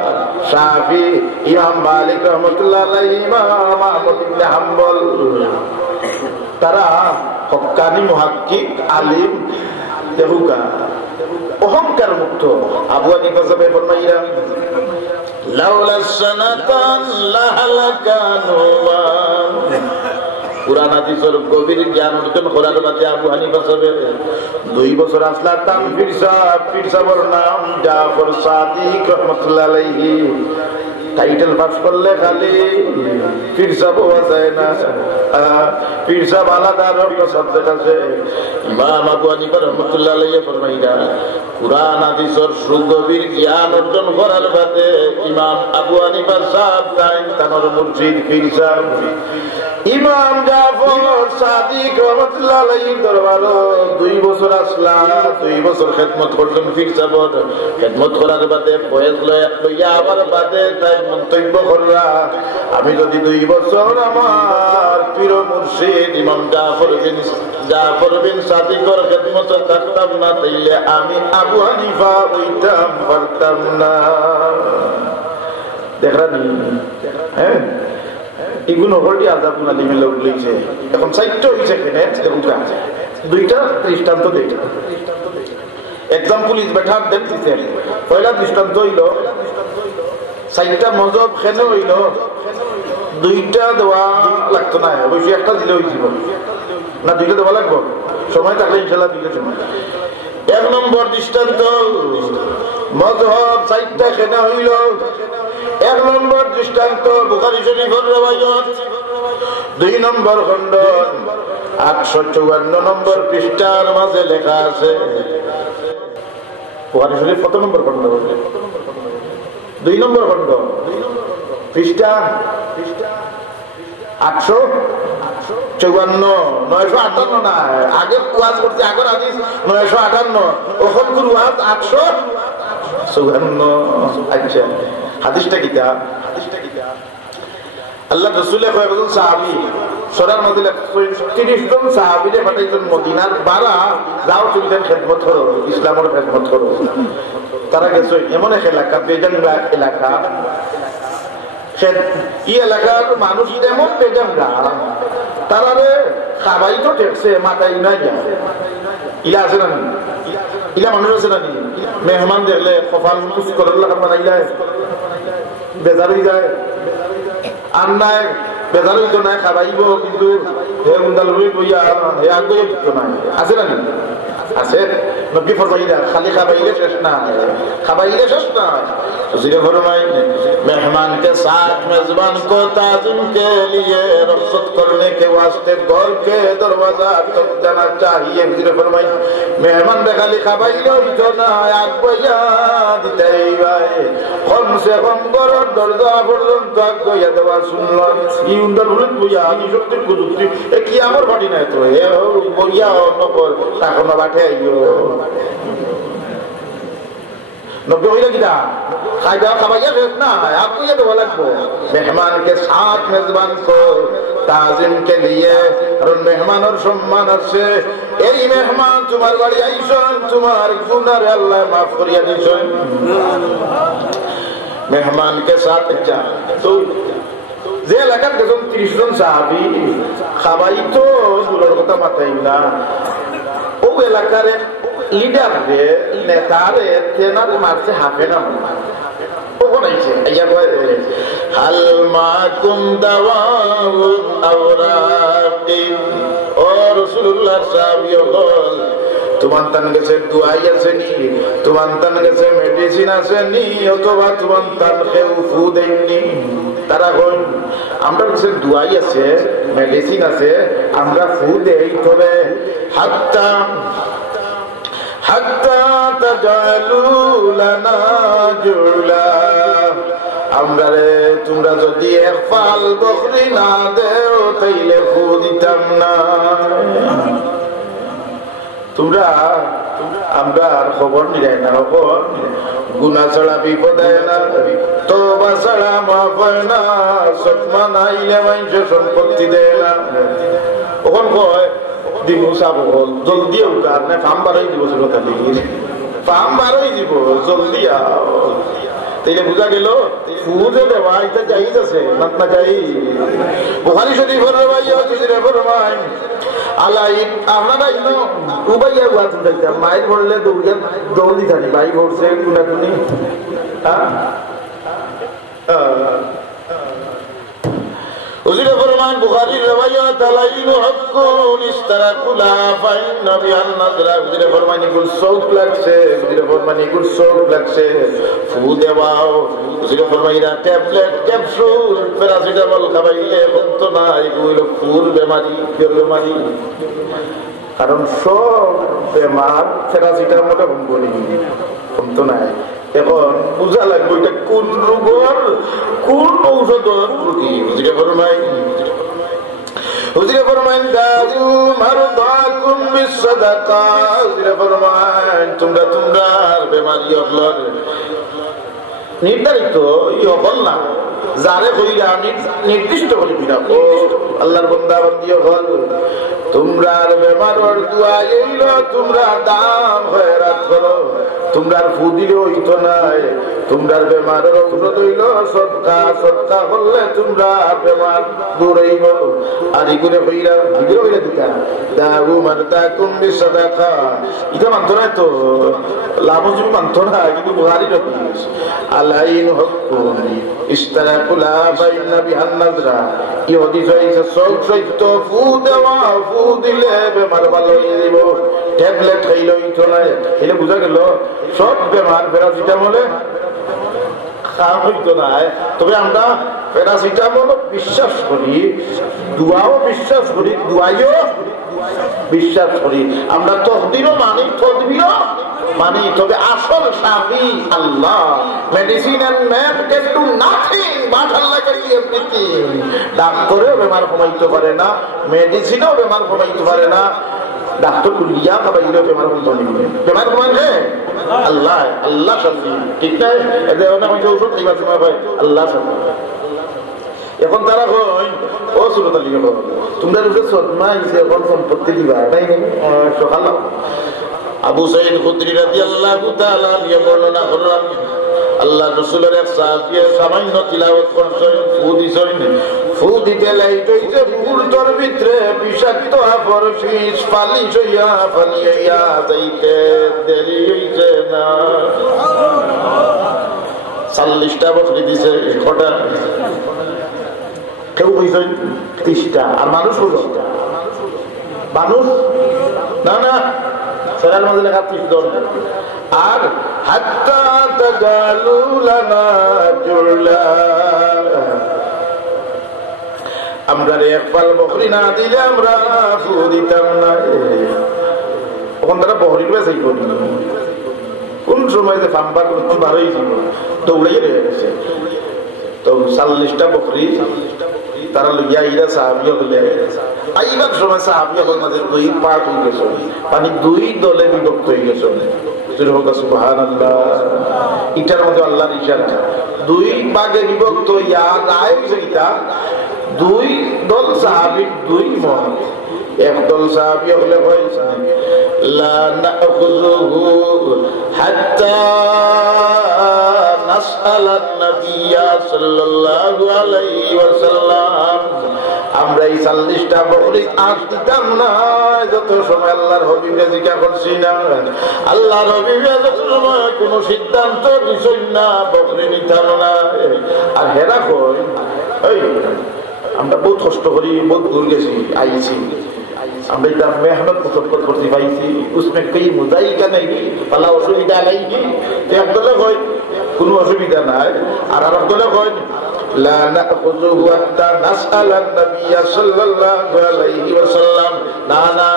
শাফি ইমাম মালিক রাহমাতুল্লাহ আলাইহি ইমাম আহমদ ইবনে হাম্বল তারা হক্কানি মুহাক্কিক আলিম দেহুকা অহংকার মুক্ত। আবু হানিফা সাহেব ফরমাইয়া লাউলা সানাতান লাহালাকানু কুরআন হাদিসের গভীর জ্ঞান অর্জন করার বাদে আবু হানিফা সাহেব 2 বছর আসলা তাম পীর সাহেবের নাম জাফর সাদিক রাহমাতুল্লাহ আলাইহি। টাইটেল পাস করলে খালি পীর সাহেব হওয়া যায় না, পীর সাহেব আলাদা একটা সাবজেক্ট আছে। ইমাম আবু হানিফা রাহমাতুল্লাহ আলাইহি ফরমাইয়া কুরআন হাদিসের সুগভীর জ্ঞান অর্জন করার বাদে ইমাম আবু হানিফা সাহেব তার মুর্শিদ পীর সাহেব ইমাম জাফর সাদিক রাহমাতুল্লাহ আলাইহি দরবারে 2 বছর আসলা, 2 বছর খেদমত করলেন পীর সাহেব। খেদমত করার বাদে বয়স লইয়া আবার বাদে তাই মন্তব্য করলা আমি যদি 2 বছর আমার পীর মুর্শিদ ইমাম জাফর বিন জাফর বিন সাদিকর খেদমতে থাকতাম না তাইলে আমি আবু হানিফা হইতাম পারতাম না। দেখানি হ্যাঁ এগুলো হলি আজাব নালিমে লোক লইছে। এখন সাইটটা হইছে কেনে দুইটা দৃষ্টান্ত দুইটা এক্সাম্পল ইজ বেটার দেন দিছে। পয়লা দৃষ্টান্ত হইল সাইটটা মজব কেনে হইল দুইটা দেওয়া লাগতো না, অবশ্যই একটা দিলে হয়েছিল না, দুইটা দেওয়া লাগবো সময় থাকলে ইনশাল্লাহ দুইটা সময়। এক নম্বর দৃষ্টান্ত মজহব সাইটটা কেনা হইল। এক নম্বর দৃষ্টান্ত বুখারী শরীফের রওয়ায়াত 2 নম্বর খণ্ড 854 নম্বর পৃষ্ঠার মাঝে লেখা আছে। বুখারী শরীফ কত নম্বর খণ্ড? 2 নম্বর খণ্ড পৃষ্ঠা 854 958 না, আগে ওয়াজ করতে আগের হাদিস 958 ওখান থেকে ওয়াজ 854। আচ্ছা হাদিসটা কিটা? আল্লাহ রাসূল কয়েকজন সাহাবী সরার মধ্যে 30 জন সাহাবীরে পাঠাইছেন মদিনার বারা যাও তুমি দেন খেদমত করো, ইসলামের খেদমত করো। তারা গেছে এমন এক এলাকা বেজাঙ্গা এলাকা, এই এলাকার মানুষ এমন বেজাঙ্গা তারা খাবাই তো ঠেকছে মাথায় নাই ইলা আছে না ইলা মানুষ আছে না মেহমান দেখলে কপাল কুচ করার লাগা বানাই যায় বেজারি যায় আর নাই বেজার হইতো না খাবাইব কিন্তু হে উন্দাল বইয়া হে আগে নাই আছে না আছে নবী ফরমাইলা খালি খাবাইলে শেষ না, খাবাইলে শেষ না। হুজুরে ফরমায় मेहमान के साथ मेजबान को ताज़ीम के लिए रुखसत करने के वास्ते घर के दरवाजा तक जाना चाहिए। হুজুরে ফরমায় মেহমান রে খালি খাবাইলে হইতো না, আগ বইয়া দিতেই ভাই কম সে কম ঘরের দরজা পর্যন্ত আগ বইয়া দেওয়া শুনলো ই উন্দাল বইয়া আমি সত্যি প্রযুক্তি এ কি আমার বাড়ি নাই তো এ বইয়া নকর টাকা না বাঠে আইও नब्बे हो गया खाइदा खबाइया देखना है आपको, ये तो अलग हो। मेहमान के साथ मेजबान को ताज़ीम के लिए और मेहमान और सम्मान से ए मेहमान तुम्हारे बाड़ी आइसन तुम्हारे गुनाह अल्लाह माफ करिया दिसन। मेहमान के साथ जा तो যে এলাকার দেখুন 30 জন সাহাবী খাবাই তো দূরের কথা মাথায় না, ও এলাকার লিডার রে নেতারে তেনার মারছে হাফে না ও বনাইছে আইয়া কয় হাল মাকুম দাওয়াউ আওরাকি ও রাসূলুল্লাহ সাহাবীগণ তোমার তান কাছে দুআই আছে নি, তোমার তান কাছে মেডিসিন আছে নি, অথবা তোমার তান কেউ ফু দেননি? তারা কই আমরা কাছে দুআই আছে মেডিসিন আছে আমরা ফু দেই, তবে হাত্তা তাজালু লানা জুলা আমরা তোমরা যদি এক ফাল বকরি না দেও তাইলে ফু দিতাম না। তোমরা আমরা খবর নিলাই না, খবর গুনাহ ছাড়া বিপদ হয় না, তওবা ছাড়া মাফ হয় না, সৎমা নাইলে মাইনসে সম্পত্তি দেয় না। ওখান কয় দিব চাবল জলদি উঠার না ফার্ম বাড়াই দিব ফার্ম বাড়াই দিব জলদি তাইলে বুঝা গেল ফুদে দেওয়া এটা জায়েজ আছে না যাই। বুখারী শরীফের রওয়ায়াত হুজুরে ফরমান আলাই আপনারা ইনো উবাইয়া ওয়াজ উঠাইতে মাইর পড়লে দৌড়ি থাকি ভাই পড়ছে কুনাকুনি হুজুরে ফরমান বুখারীর রওয়ায়াত আলাইনু হাক্কুন ইস্তারাকুলা ফাইন বিআন নাজরা। হুজুরে ফরমান এগুলো শৌক লাগছে, হুজুরে ফরমান এগুলো শৌক লাগছে ফু দেওয়াও। হুজুরে ফরমান এরা ট্যাবলেট ক্যাপসুল প্যারাসিটামল খাবাইলে হতো না, এগুলো ফুর বেমারি বেমারি, কারণ সব বেমার প্যারাসিটামলে বলি কমতো নাই। এখন বুঝা লাগবে এটা কোন রোগের কোন ঔষধের প্রতি। হুজুরে ফরমান দাউ মারদাকুম বিসসাদাকা। হুজুরে ফরমান তোমরা বেমারি হল নির্ধারিত ই হল না যারে কইরা নির্দিষ্ট করে দিনা ও আল্লাহর বান্দা বান্দিও হল তোমরা বেমারর দোয়া এইল তোমরা দান খয়রাত করো তোমরা ফুদিলে হইতো নাই তোমরা বেমারের ঔষধ হইল সদকা করলে তোমরা বেমার দূর হইব আর ইগুরে কইরা ইগুরে কইরা দিতা দাউ মারদাকুম বিসাদাকা এটা মানতো না তো লাভজুম মানতো না কিন্তু বুখারী হাদিস আলাইন হুকুম ইস্তারাকুলা বাইনা বিহান্নাজরা এই হাদিস হইছে সত্য ফু দেওয়া ফু দিলে বেমার ভালো হয়ে যাব ট্যাবলেট খাইলে হইতো না এটা বুঝা গেল সব বেমার প্যারাসিটামলে খাওয়া হইতো না তবে আমরা প্যারাসিটামল বিশ্বাস করি দোয়াও বিশ্বাস করি দোয়াইও বিশ্বাস করি আমরা তকদিরও মানি তদবিরও মানি তবে আসল সাফি আল্লাহ medicine and man can do nothing but আল্লাহ ক্যান ডু এভরিথিং ডাক্তারও বেমার কমাইতে পারে না মেডিসিনও বেমার কমাইতে পারে না ডাক্তার কুলিয়া খাবাইলে বেমার কমাইতে পারে বেমার কমাইলে আল্লাহ আল্লাহ সাফি ঠিক না এদের অনেক ঔষধ খাইবার সময় ভাই আল্লাহ সাফি এখন তারা কই ও সুরত আলী তোমরা রূপে সদমা হিসেবে এখন সম্পত্তি দিবা তাই সকাল আবু সাইদ খুদরি রাদিয়াল্লাহু তাআলা নিয়ে বর্ণনা করলাম আল্লাহ রাসূলের এক সাহাবী সামান্য তিলাওয়াত করছেন ফু দিতে লাইট হইছে বুকুর ভিতরে বিষাক্ত আপর ফিস পালিশ হইয়া পালিয়া যাইতে দেরি হইছে না 40টা বকরি দিছে কটা কেউ কইছেন 30টা আর মানুষ হলো মানুষ না না সেরার মধ্যে লেখা 30 জন আর হাত্তা তাজালু লানা জুলা আমরা এক পাল বকরি না দিলে আমরা ফু দিতাম না ওখান তারা বকরি বেশি করি কোন সময় যে ফাম্বা করতে বারোই ছিল দৌড়াই রয়ে গেছে তো 40টা বকরি তারা লইয়া ইরা সাহাবিয়া হলে আইবার সময় সাহাবিয়া হল মাঝে দুই পাট হয়ে গেছে মানে দুই দলে বিভক্ত হয়ে গেছে সুবহানাল্লাহ এটার মধ্যে আল্লাহর ইশারা দুই ভাগে বিভক্ত ইয়া গায় হইছে এটা দুই দল সাহাবী দুই মত একদল সাহাবী হলে কইছে লা নাখুযুহু হাত্তা নাসআলান নাবিয়্যা সাল্লাল্লাহু আলাইহি ওয়াসাল্লাম আমরা এই 40টা বকরি আজ দিতাম না যত সময় আল্লাহর হাবিবে জিজ্ঞাসা করছি না আল্লাহর হাবিবে যত সময় কোনো সিদ্ধান্ত দিছেন না বকরি নিতাম না আর হেরা কই এই আমরা বহুত কষ্ট করি বহুত দূর গেছি আইছি আমরা এটা মেহনত করতে পাইছি उसमें कई मुजाइका नहीं পালা অসুবিধা নাই একদলে কই কোনো অসুবিধা নাই আর আরেকদলে কই লা নাখুযুহু হাত্তা নাসআলান নাবিয়্যা সাল্লাল্লাহু আলাইহি ওয়াসাল্লাম না না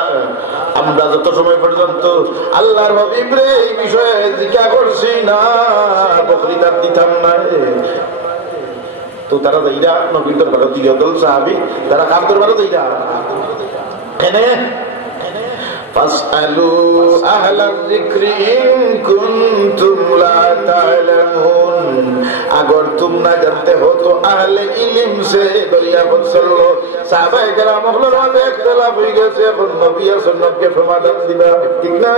আমরা যত সময় পর্যন্ত আল্লাহর হাবিবরে এই বিষয়ে জিজ্ঞাসা করছি না বকরি তার দিতাম না তো তারা যাইরা নবীর দরবারে দিল দল সাহাবী তারা কার দরবারে যাইরা কেনে ফাসআলু আহলাল যিকরি ইন কুনতুম লা তা'লামুন अगर तुम ना जानते हो तो अहले इल्म से दरिया बसल साहबाए কেরাম হলো মধ্যে একতলাফ হয়ে গেছে এখন নবী আর সুন্নাতকে সমাধান দিবা ঠিক না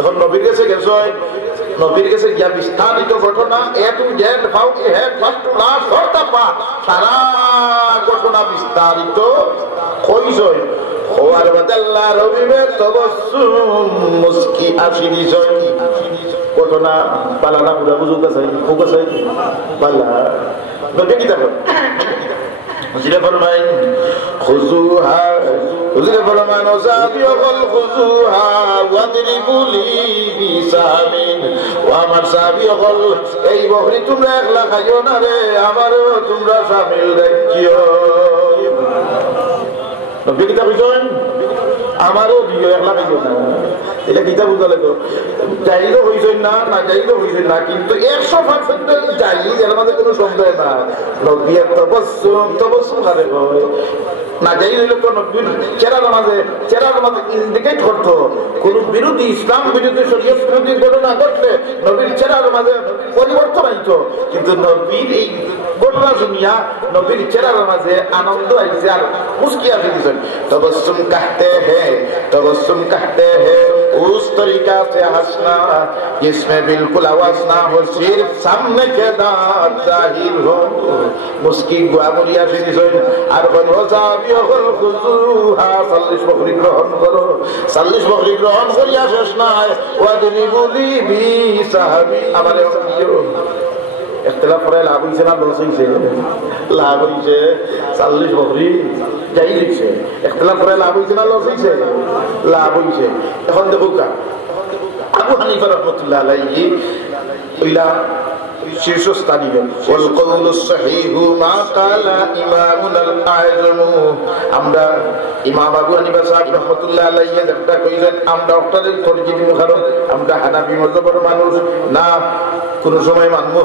এখন নবীর কাছে গেছে নবীর কাছে গিয়া বিস্তারিত ঘটনা এ টু জেড হাউ কি হ্যাড ফার্স্ট টু লাস্ট সবটা পা সারা ঘটনা বিস্তারিত কইছই ওয়ার বাদাল্লাহ রবিবে তবসুম মুস্কি আসি দিছই ঘটনা পালানা পুরা বুঝুক আছে খুব আছে পালা নবী কি দেখো হুজুরে ফরমায় খুযুহা হুজুরে ফরমায় ওসাবি ওয়াল খুযুহা ওয়াদরিবু লি বিসামিন ও আমার সাহাবী হল এই বকরি তোমরা একলা খাইও না রে আমারও তোমরা শামিল রাখিও নবী কি কইছেন আমারও দিও একলা খাইও না এটা কিতা বুঝালে তো জাইজও হইছেন না না জাইজও হইছেন না কিন্তু 100% জাইজ এর মধ্যে কোনো সন্দেহ না নবীর তবসসুম করে না জাইজ হইলে তো নবীর চেহারার মাঝে ইন্ডিকেট করতো কোন বিরোধী ইসলাম বিরোধী শরীয়ত বিরোধী ঘটনা ঘটলে নবীর চেহারার মাঝে পরিবর্তন আইতো কিন্তু নবীর এই গোল্লা শুনিয়া নবীর চেহারার মাঝে আনন্দ আইছে আর মুস্কিয়া ফেলেছেন তবস্সুম कहते हैं उस तरीका से हंसना जिसमें बिल्कुल आवाज ना हो सिर्फ सामने के दांत जाहिर हो मुस्की गुआमुलिया ফেলেছেন আর বলো সাহাবীও হল খুজুহা 40 বকরি গ্রহণ করো 40 বকরি গ্রহণ করিয়া শেষ নাই ওয়াদনি বলি বি সাহাবী আমারে দিও اختلاف করে লাভ হইছে না লস হইছে লাভ হইছে 40 বকরি যাই দিছে اختلاف করে লাভ হইছে না লস হইছে লাভ হইছে এখন দেখো কা আবু হানিফা রাহমাতুল্লাহ আলাইহি ইলা শীর্ষস্থানীয় ওয়াল কওলু সহিহু মা কালা ইমামুল আযম আমরা ইমাম আবু হানিফা সাহেব রাহমাতুল্লাহ আলাইহি যেটা কইলেন আমরা ডক্টরের তরজিহি মুখারম আমরা হানাফি মাযহাবের মানুষ না কোন সময় মানবো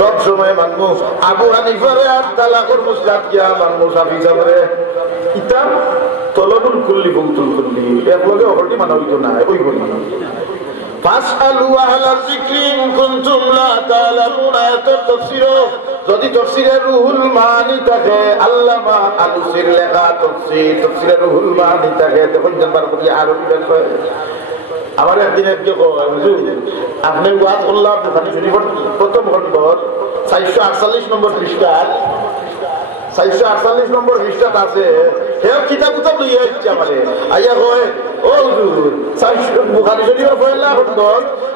সব সময় মানবো আবু হানিফারে আর তালাকের মুসলাত কিয়া মানবো শাফি সাহেবরে ইতা তলবুল কুল্লি বুতুল কুল্লি এক লগে হলটি মানা হইতো না ওই বলি ফাসআলু আহলা যিকরি ইন কুনতুম লা তা'লামুন আয়াতুত তাফসীর যদি তাফসীরে রুহুল মানি থাকে আল্লামা আলুসির লেখা তাফসীরে রুহুল মানি থাকে তখন জানবার পরে আরবি বিষয় আমার একদিন একজন হুজুর আপনি ওয়াজ করলাম বুখারী শরীফের প্রথম খণ্ড 448 নম্বর পৃষ্ঠা 448 নম্বর পৃষ্ঠা আছে হে কিতাব লইয়া আইছে আমারে আইয়া কয় ও হুজুর বুখারী শরীফের পয়লা খণ্ড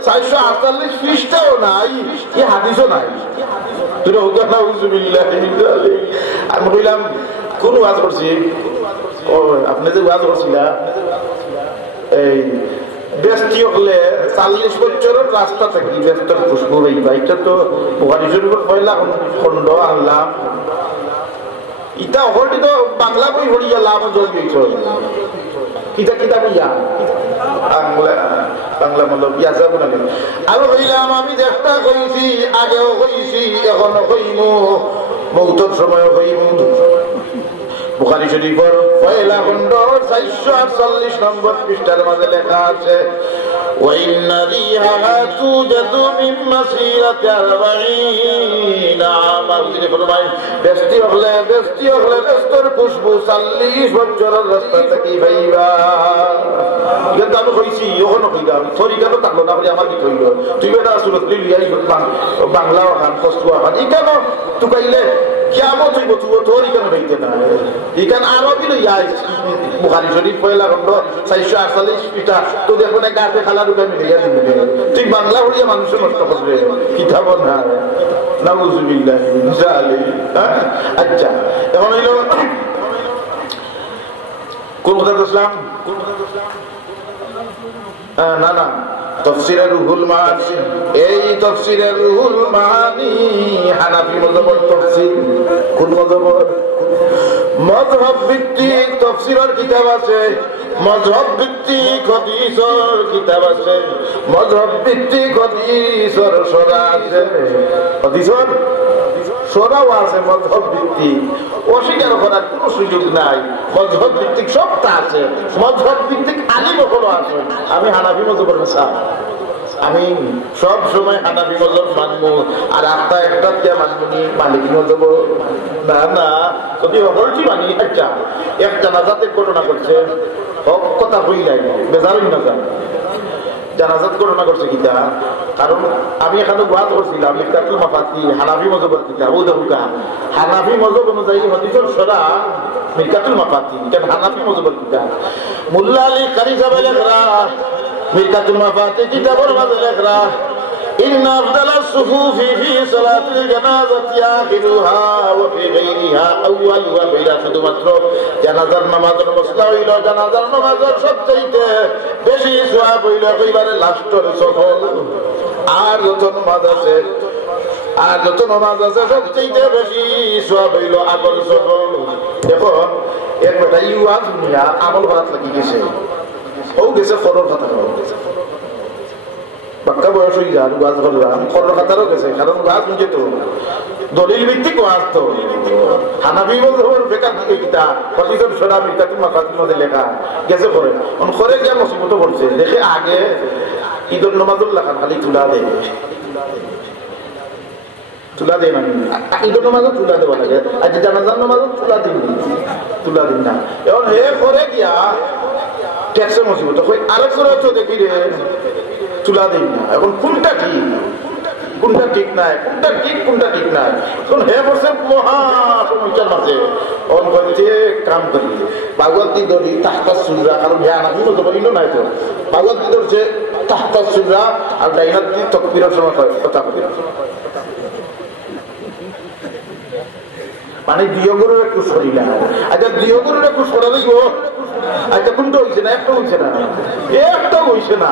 448 পৃষ্ঠাও নাই এই হাদিসও নাই তুই হুজুর নাউযুবিল্লাহ মিন যালিক আমি কইলাম কোন ওয়াজ করছি ও আপনি যে ওয়াজ করছিলা এই ব্যস্তি হলে 40 বছরের রাস্তা থেকে ব্যস্তর খুশবু হইবা এটা তো বুখারী শরীফের পয়লা খণ্ড আল্লাহ ইটা হলটি তো বাংলা বই হলিয়া লাভ জলবিয়েছ ইটা কিতাব ইয়া বাংলা মতলব ইয়াসা বলে আর হইলাম আমি যেটা কইছি আগেও কইছি এখনো কইমু মৌতের সময় কইমু বুখারী শরীফের পয়লা খণ্ড 448 নম্বর পৃষ্ঠার মধ্যে লেখা আছে وَإِنَّ رِيحَهَا تُوجَدُ مِنْ مَسِيرَةِ 40 عَامًا ব্যস্তি হলে ব্যস্তর খুশবু 40 বছরের রাস্তা থেকে পাইবা কিন্তু আমি কইছি এখনো কইলাম তরিকা তো থাকলো না বলে আমার কি কইল তুই বেটা সুরত লিয়াই বাংলা ওখান কষ্ট ওখান ইকানো তুই কইলে কিয়ামত হইব তুই তরিকা হইতে না ইকান আরবি লইয়া বুখারী শরীফ পয়লা খণ্ড 448 পৃষ্ঠা তো দেখো না গাতে খালা ঢুকে মিলিয়া দিবে তুই বাংলা হইয়া মানুষের নষ্ট করবে কিতাব না নাউযুবিল্লাহ মিন যালিক আচ্ছা এখন হইল কোন কথা বললাম না না তাফসীরে রুহুল মানি এই তাফসীরে রুহুল মানি হানাফি মাযহাবের তাফসীর কোন মাযহাব ভিত্তিক তাফসীরের কিতাব আছে মাযহাব ভিত্তিক হাদিসের কিতাব আছে মাযহাব ভিত্তিক হাদিসের সরা আছে হাদিসের সরাও আছে মাযহাব ভিত্তিক অস্বীকার করার কোনো সুযোগ নাই মাযহাব ভিত্তিক সবটা আছে মাযহাব ভিত্তিক আলিম হলো আছে আমি হানাফি মাযহাবের ছাত্র আমি সব সময় হানাফি মাযহাব মানবো আর আত্মা একটা মানবনি মালিকি মাযহাব না না যদি হলটি মানি আচ্ছা এক জানাজাতে ঘটনা করছে কথা হই নাই বেজারই না যায় জানাজাত ঘটনা করছে কিতা কারণ আমি এখানে ওয়াজ করছিলাম মিফতাহুল মাফাতি হানাফি মাযহাবের কিতাব ও দেখুকা হানাফি মাযহাব অনুযায়ী হাদিসের সরা মিফতাহুল মাফাতি এটা হানাফি মাযহাবের কিতাব মোল্লা আলী কারি সাহেব লেখরা মিফতাহুল মাফাতি কিতাবের মধ্যে লেখরা إن أفضل الصفوف في صلاة الجنازة آخرها وفي غيرها أول وبلا শুধুমাত্র জানাজার নামাজের মসলা হইল জানাজার নামাজের সবচেয়ে বেশি সওয়াব হইল একেবারে লাস্টের সফল আর যত নামাজ আছে সবচেয়ে বেশি সওয়াব হইল আগের সফল দেখো এক বেটা ইউয়াজ নিয়া আমল বাদ লাগি গেছে ও গেছে ফরর কথা বাক্কা বয়স হয়ে যান ওয়াজ করলাম কর্ণ খাতারও গেছে কারণ ওয়াজ বুঝে তো দলিল ভিত্তিক ওয়াজ তো হানাফি মাযহাবের ফিকহ থেকে কিতাব হাদিসের সরা মিফতাহুল মাফাতির মধ্যে লেখা গেছে করে করে যে মুসিবত পড়ছে দেখে আগে ঈদের নামাজুল লাখান খালি তুলা দেয় তুলা দেয় না ঈদের নামাজও তুলা দেওয়া লাগে আজকে জানাজার নামাজও তুলা দিন না এখন হে করে গিয়া ট্যাক্সের মুসিবত আরেক করে হচ্ছে দেখি রে তুলা দিন না এখন কোনটা ঠিক নাই কোনটা ঠিক নাই এখন হে বসে মহা সমস্যার মাঝে অন করছে কাম করি ভাগবতী ধরি তাহতা সুরা কারণ হে আনা কিন্তু বলিল নাই তো ভাগবতী ধরছে তাহতা সুরা আর ডাইনাত তকবীরের সময় কথা বলি মানে দিয়গরের একটু শরীর আচ্ছা দিয়গরের একটু সরা দিব আচ্ছা কোনটা হয়েছে না একটা হয়েছে না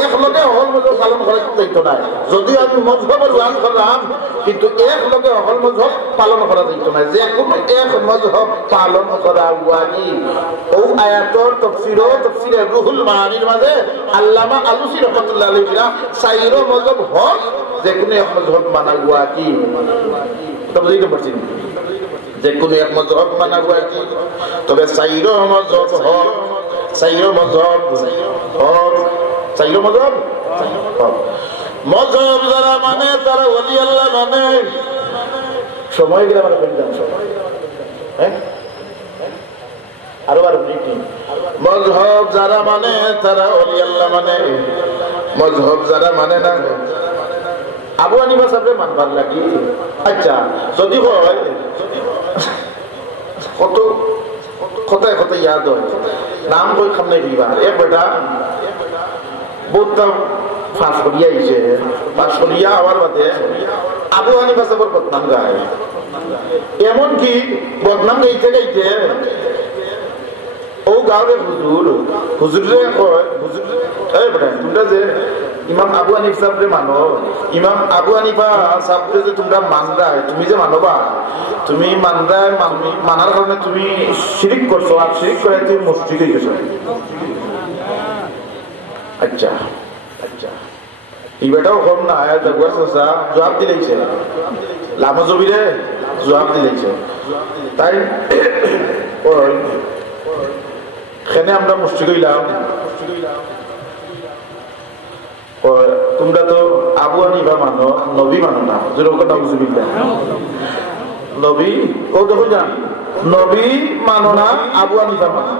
এক লগে অহল মজহব পালন করা যাইতো না যদিও আমি মজহবের ওয়াজ করলাম কিন্তু এক লগে অহল মজহব পালন করা যাইতো না যে কোনো এক মজহব পালন করা ওয়াজিব ও আয়াতর তাফসীরে রুহুল মাআনির মাঝে আল্লামা আলুসি রাহমাতুল্লাহ আলাইহি সাইরো মজহব হক যে কোনো এক মজহব মানা ওয়াজিব তবে বুঝতে পারছেন যে কোনো এক মজহব মানা ওয়াজিব তবে সাইরো মজহব হক মজহব যারা মানে তারা ওলি আল্লাহ মানে সময় গেলে আমার আরো মজহব যারা মানে তারা ওলি আল্লাহ মানে মজহব যারা মানে না আবু হানিফা সাহেবের মানবার লাগি আচ্ছা যদি হয় কত কথায় ইয়াদ হয় নাম কই খামনে দিবা এক বেটা বহুতটা ফাঁস করিয়া আইছে ফাঁস করিয়া আবার বাদে আবু হানিফা সাহেবের বদনাম গায় এমনকি বদনাম গাইতে ও গাঁৱৰে হুজুৰে কয় এই বেটা তোমরা যে ইমাম আবু হানিফা সাহেবরে মানো ইমাম আবু হানিফা সাহেবরে যে তোমরা মানরা তুমি যে মানবা তুমি মানার কারণে তুমি শিরিক করছো আর শিরিক করে তুমি মুশরিক হয়ে গেছো আচ্ছা এই বেটাও কম না জবাব দিলেছে লামা জবিরে জবাব দিলেছে তাই এখানে আমরা মুশরিক হইলাম তোমরা তো আবু হানিফা মানো নবী মানো না যেরকম নাউজুবিল্লাহ নবী ও দেখো জান নবী মানো না আবু হানিফা মানো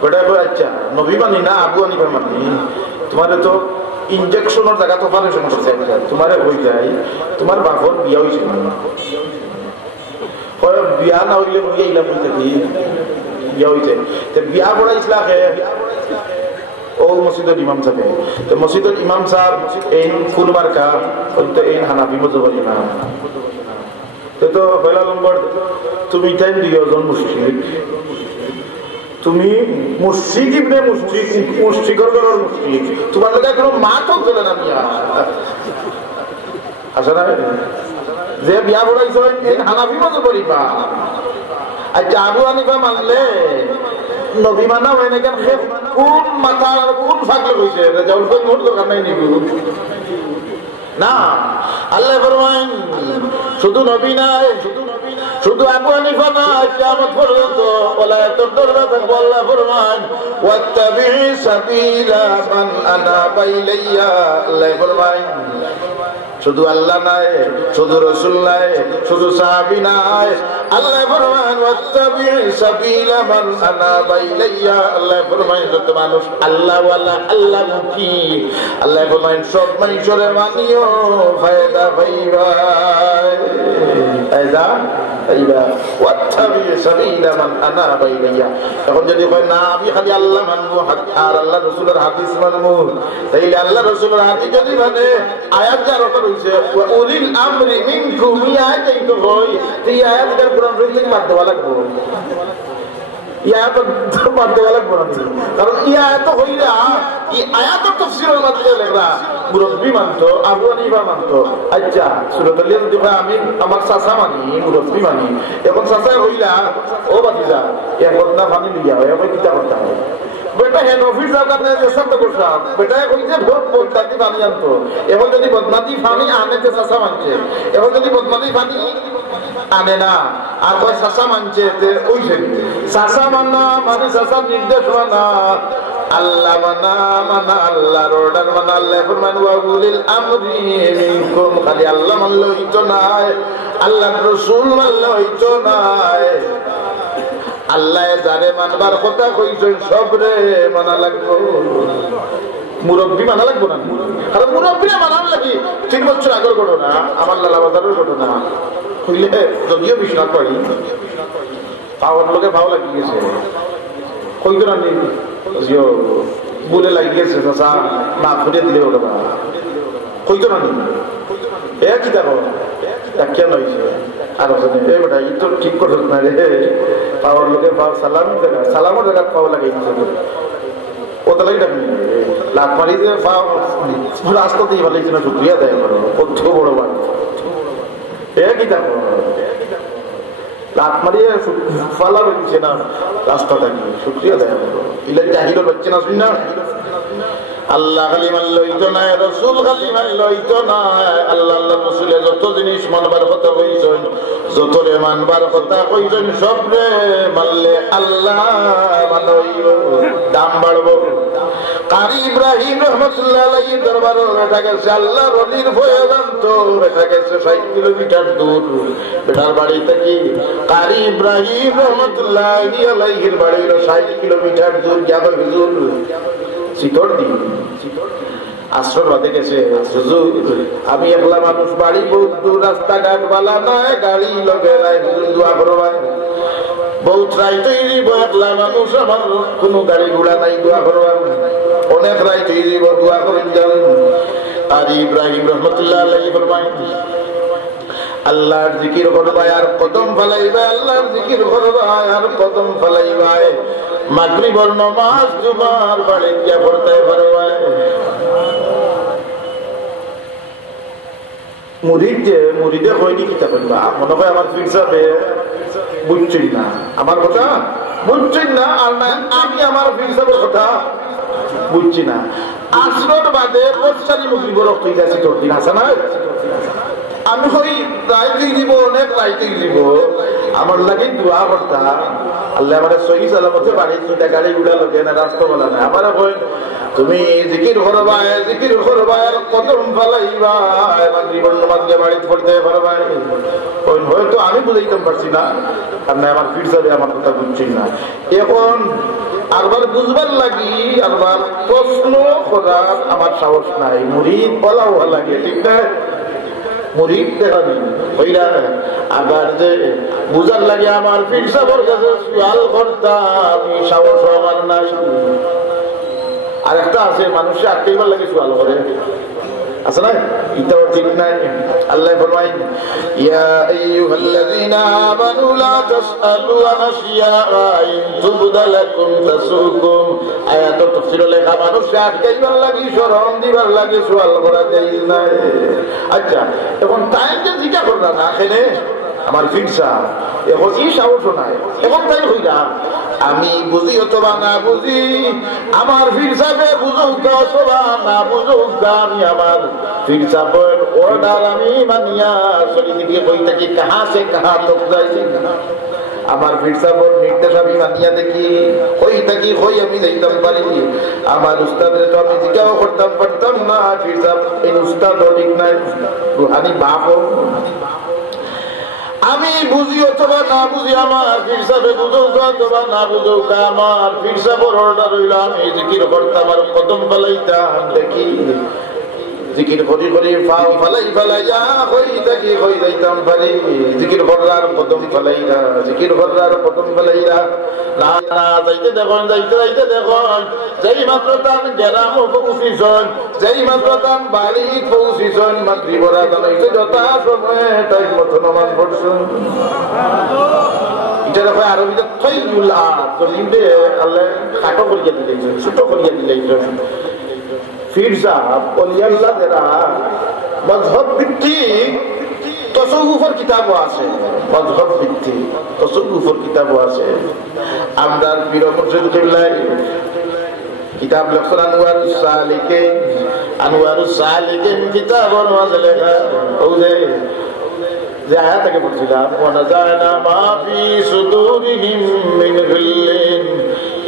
বেটা কই আচ্ছা নবী মানি না আবু হানিফা মানি তোমারে তো ইনজেকশনের জায়গা তো অপারেশন করছে তোমারে হয়ে যায় তোমার বাপর বিয়া হয়েছিল বিয়া না হইলে বিয়া ইলাম হইতে বিয়া হয়েছে বিয়া পড়াইছিলা ও মসজিদের ইমাম সাহেব তো মসজিদের ইমাম সাহেব এই কোন মার্কা এই হানাফি মজহবের ইমাম তো পয়লা নম্বর তুমি টাইম দিও জন মুশরিক তুমি মুশরিক ইবনে মুশরিকর ঘরের মুশরিক তোমার লগে কোনো মাতও চলে না মিয়া আসলে যে বিয়া পড়াইছো এই হানাফি মজহবের ইমাম আচ্ছা আবু হানিফা মানলে নবী মানা হয় না কেন কোন মাথা কোন ফাঁকলে হয়েছে না আল্লাহ ফরমান শুধু নবী নাই শুধু আবু হানিফা না কিয়ামত পর্যন্ত ওলায়াতের দরজা থাকবে আল্লাহ ফরমান ওয়াত্তাবি সাবিলা মান আনাবা ইলাইয়া আল্লাহ ফরমান শুধু আল্লাহ নাই শুধু রাসূল নাই শুধু সাহাবী নাই আল্লাহ ফরমান ওয়াত্তাবি সাবিলা মান আনাবা ইলাইয়া আল্লাহ ফরমান যত মানুষ আল্লাহ ওয়ালা আল্লাহ মুখী আল্লাহ ফরমান সব মানুষের মানিও ফায়দা পাইবা এখন যদি না আমি খালি আল্লাহ মানবো আর আল্লাহ রসুলের হাদিস মানবো তাইলে আল্লাহ রসুলের হাদিস যদি মানে আয়াত যার ওপর হইছে উলিল আমরি মিনকুম আয়াত কিন্তু হয় এই আয়াতটার কোরআন শরীফ বাদ দেওয়া লাগবে বাদ দেওয়া লাগবে কারণ এই আয়াত হইলা এই আয়াতের তাফসীরের মধ্যে লেখা মুরব্বী মানতো আবু হানিফা মানতো আচ্ছা সূরাতুল ইয়াস দিবা আমি আমার চাচা মানি মুরব্বী মানি এখন চাচা হইলা ও বাতিজা এক বদনা পানি লিয়া হয় আমি কিতা করতে হয় বেটা হেন অফিস জায়গাতে যে সব করছা বেটা কইছে ভোট বদনাতি পানি আনতো এখন যদি বদনাতি পানি আনে তে চাচা মানছে এখন যদি বদনাতি পানি আনে না আর কয় চাচা মানছে তে ওইছে চাচা মানা মানে চাচার নির্দেশ মানা আল্লাহ মানা মানা আল্লাহর অর্ডার মানা আল্লাহ ফরমান ওয়া উলিল আমরি মিনকুম খালি আল্লাহ মানলে হইতো না আল্লাহর রাসূল মানলে হইতো না আল্লাহ যারে মানবার কথা কইছেন সবরে মানা লাগবে মুরব্বী মানা লাগবে না কারণ মুরব্বীরা মানার লাগি 3 বছর আগের ঘটনা আমার লালা বাজারের ঘটনা হইলে যদিও বিশ্বাস করি পাওয়ার লোকে ভালো লাগি গেছে কইতো না বলে লাগি গেছে চাচা না ফুটে দিলে ওটা কইতো না এ কি দেখো কেন হয়েছে আর বেটা ই তো ঠিক করছ না রে পাওয়ার লোকে পাওয়ার সালামের জায়গা পাওয়া লাগে ওটা লাগে ডাকি লাখ মারি যে রাস্তা দিয়ে ভালো না শুক্রিয়া দেয় কত বড় বার এ কি দেখো লাখ মারিয়ে ফালা বেরিয়েছে না রাস্তা থাকি শুক্রিয়া দেয় ইলে জাহির হচ্ছে না শুনি না আল্লাহ খালি মানলে হইতো না রসুল খালি মানলে হইতো না আল্লাহ আল্লাহ রসুলে যত জিনিস মানবার কথা কইছেন যতরে মানবার কথা কইছেন সবরে মানলে আল্লাহ মানলে দাম বাড়বো কারি ইব্রাহিম রহমতুল্লাহ আলাইহি দরবারে বেটা গেছে আল্লাহর ওলির ফয়দান তো বেটা গেছে 60 কিলোমিটার দূর বেটার বাড়ি থেকে কারি ইব্রাহিম রহমতুল্লাহ আলাইহির বাড়ি 60 কিলোমিটার দূর যাবে হুজুর চিতর দিন আশ্রম বাদে গেছে আমি একলা মানুষ বাড়ি বহুত দূর রাস্তাঘাট বালা নাই গাড়ি লগে নাই দোয়া করবা বহুত রাই তৈরি একলা মানুষ আমার কোনো গাড়ি ঘোড়া নাই দোয়া করবা অনেক রাই তৈরি দোয়া করেন যান আর ইব্রাহিম রহমতুল্লাহ আলাইহি ফরমায় আল্লাহর জিকির করবা আর কদম ফলাইবা আল্লাহর জিকির করবা আর কদম ফলাইবা মাগরিবের নামাজ জুমার বাড়ি গিয়া পড়তে পারবা মুরিদে হয়নি কি করবা মনে হয় আমার পীর সাহেব বুঝছেন না আমার কথা বুঝছেন না আর না আমি আমার পীর সাহেবের কথা বুঝছি না আসর বাদে পশ্চারি মুগরিব রক্ত হইতাছি তোর দিন আছে না আমি হই রাইতে দিব অনেক রাইতে দিব আমার লাগে দোয়া করতাম আল্লাহ আমার সহি সালামতে বাড়ি দুইটা গাড়ি গুড়া লোকে না রাস্তা বলা না আমার তুমি জিকির করবা আর কদম ফলাইবা মাগরিবের নামাজ দিয়ে বাড়ি পড়তে পারবা হয়তো আমি বুঝাইতে পারছি না আর না আমার পীর সাহেব আমার কথা বুঝছেন না এখন আরবার বুঝবার লাগি আরবার প্রশ্ন করার আমার সাহস নাই মুরিদ বলাও লাগে ঠিক না মুরিদ দেখাবি ওইরা আবার যে বুঝার লাগে আমার পীর সাহেবের কাছে সুয়াল করতাম সাহস আমার নাই আর একটা আছে মানুষে আটকাইবার লাগে সুয়াল করে আছে না এটাও ঠিক নাই আল্লাহ ফরমায় ইয়া আইয়ুহাল্লাযীনা আমানু লা তাসআলু আন আশিয়াআ ইন তুবদা লাকুম তাসুকুম আয়াত তাফসীর লেখা মানুষে আটকাইবার লাগে শরম দিবার লাগে সুয়াল করা যায় না আচ্ছা এখন টাইম যে জিজ্ঞাসা করলা না এখানে আমার ফিরসা এখন কি সাহস নাই এখন তাই হইলা আমি বুঝি অথবা না বুঝি আমার ফিরসাকে বুঝুক অথবা না বুঝুক আমি আমার ফিরসাবের অর্ডার আমি মানিয়া চলি দিকে কই থাকি কাহা সে কাহা তক যাইছি আমার ফিরসাবের নির্দেশ আমি মানিয়া দেখি কই থাকি কই আমি যাইতাম পারি আমার উস্তাদের তো আমি জিজ্ঞাসা করতাম পারতাম না ফিরসাব এই উস্তাদ ঠিক নাই রুহানি বাপও আমি বুঝি অথবা না বুঝি আমার পীর সাহেব বুঝুক অথবা না বুঝুক আমার পীর সাহেবের অর্ডার হইল আমি জিকির করতাম আর কদম ফলাইতাম দেখি জিকির করি করি পাও ফলাইয়া হই দেখি হই যাইতাম পারি জিকির করার কদম ফলাইয়া জিকির করার কদম ফলাইয়া না না যাইতে দেখুন যাইতে দেখুন যেই মাত্র তান গেরাম পৌঁছিছন যেই মাত্র তান বাড়ি পৌঁছিছন মাতৃবর আদান হইতে যথা সময়ে তাই মতো নামাজ পড়ছেন এটা দেখো আরবিতে তৈবুল আর জমিনে আল্লাহ খাটো করিয়া দিলেন ছোট করিয়া দিলেন পীর সাহেব ওলিয়াল্লাহ যারা মযহব ভিত্তিক তাসাউফের কিতাবও আছে মযহব ভিত্তিক তাসাউফের কিতাবও আছে আমরা পীর মুর্শিদ কিবলা কিতাব লেখছেন আনওয়ারুস সালিকিন কিতাবুর মাঝে লেখা ওই যে আয়াত থেকে পড়ছিলাম ওয়ানাজানা মা ফি সুদুরিহিম মিন গিল্লিন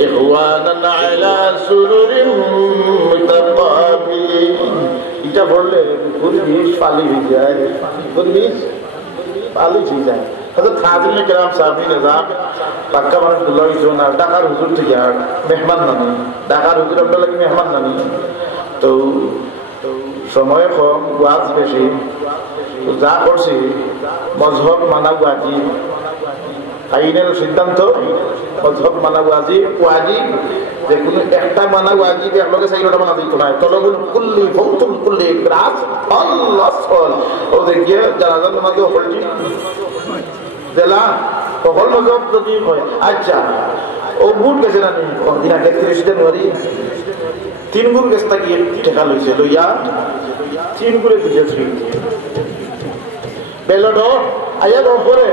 ইখওয়ানান আলা সুরুরিন মুতাকাবিলিন। এটা বললে পরিবেশ পালি হয়ে যায়, পরিবেশ পালি হয়ে যায়। হযরত হাজির کرام সাহাবী নিজাম পাক্কা মানুষ দুল্লাহ ইসনা ঢাকার হুজুর থেকে আর মেহমান নানি, ঢাকার হুজুর আমরা লাগি মেহমান নানি। তো সময় কম, ওয়াজ বেশি, যা করছি মজহব মানা ওয়াজিব, আইনের সিদ্ধান্ত মজহব মানা ওয়াজিব। ওয়াজিব যে কোনো একটা মানা ওয়াজিব, একলগে চাইরটা মানা দিত না। তলবুল কুল্লি ফৌতুল কুল্লি গ্রাস আল্লাহ সল ও দেখিয়ে জানাজার নামাজে ওপরটি দেলা সকল মজহব যদি হয়। আচ্ছা ও বুট গেছে না নি দিন আগে 30 জানুয়ারি 3 গুণ গেছে নাকি টাকা লইছে, লইয়া 3 গুণে দিয়েছে বেলডো আয়া দো পরে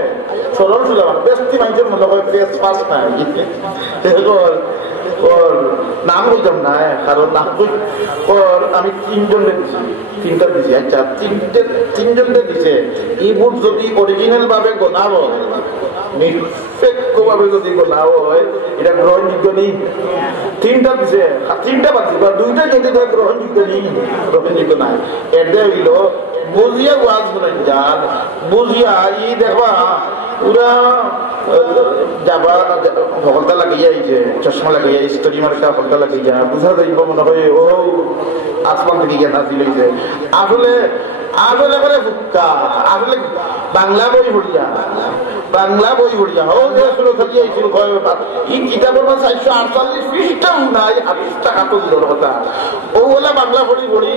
সরল ছিল বেস্তি মানুষের মনে হয় পেস পাস না ওর নাম হইতাম না, কারণ নাম ওর আমি 3 জনকে দিছি, 3টা দিছি। আচ্ছা 3 জনকে দিছে। এই বুট যদি অরিজিনাল ভাবে গোনাবো, নিরপেক্ষ ভাবে যদি গোনাও হয়, এটা গ্রহণযোগ্য নেই। 3টা দিছে, 3টা বাকি বা 2টা যদি গ্রহণযোগ্য নেই, গ্রহণযোগ্য নাই। এটা হইল বুঝিয়া ওয়াজ বলেন যান, বুঝিয়া ই দেখবা পুরা যাবা ভগলতা লাগিয়ে আইছে, চশমা লাগিয়ে স্টোরি মার্কা ভগলতা লাগিয়ে বুঝা যাইব মনে হয় ও আসমান থেকে গিয়ে নাচি লইছে। আসলে আসলে করে ফুক্কা, আসলে বাংলা বই পড়িয়া, বাংলা বই পড়িয়া ও যে শুরু থাকি আইছিল এই কিতাবের মধ্যে 448 পৃষ্ঠাও নাই, 28 টাকা তো দূরের কথা। ও বলে বাংলা পড়ি পড়ি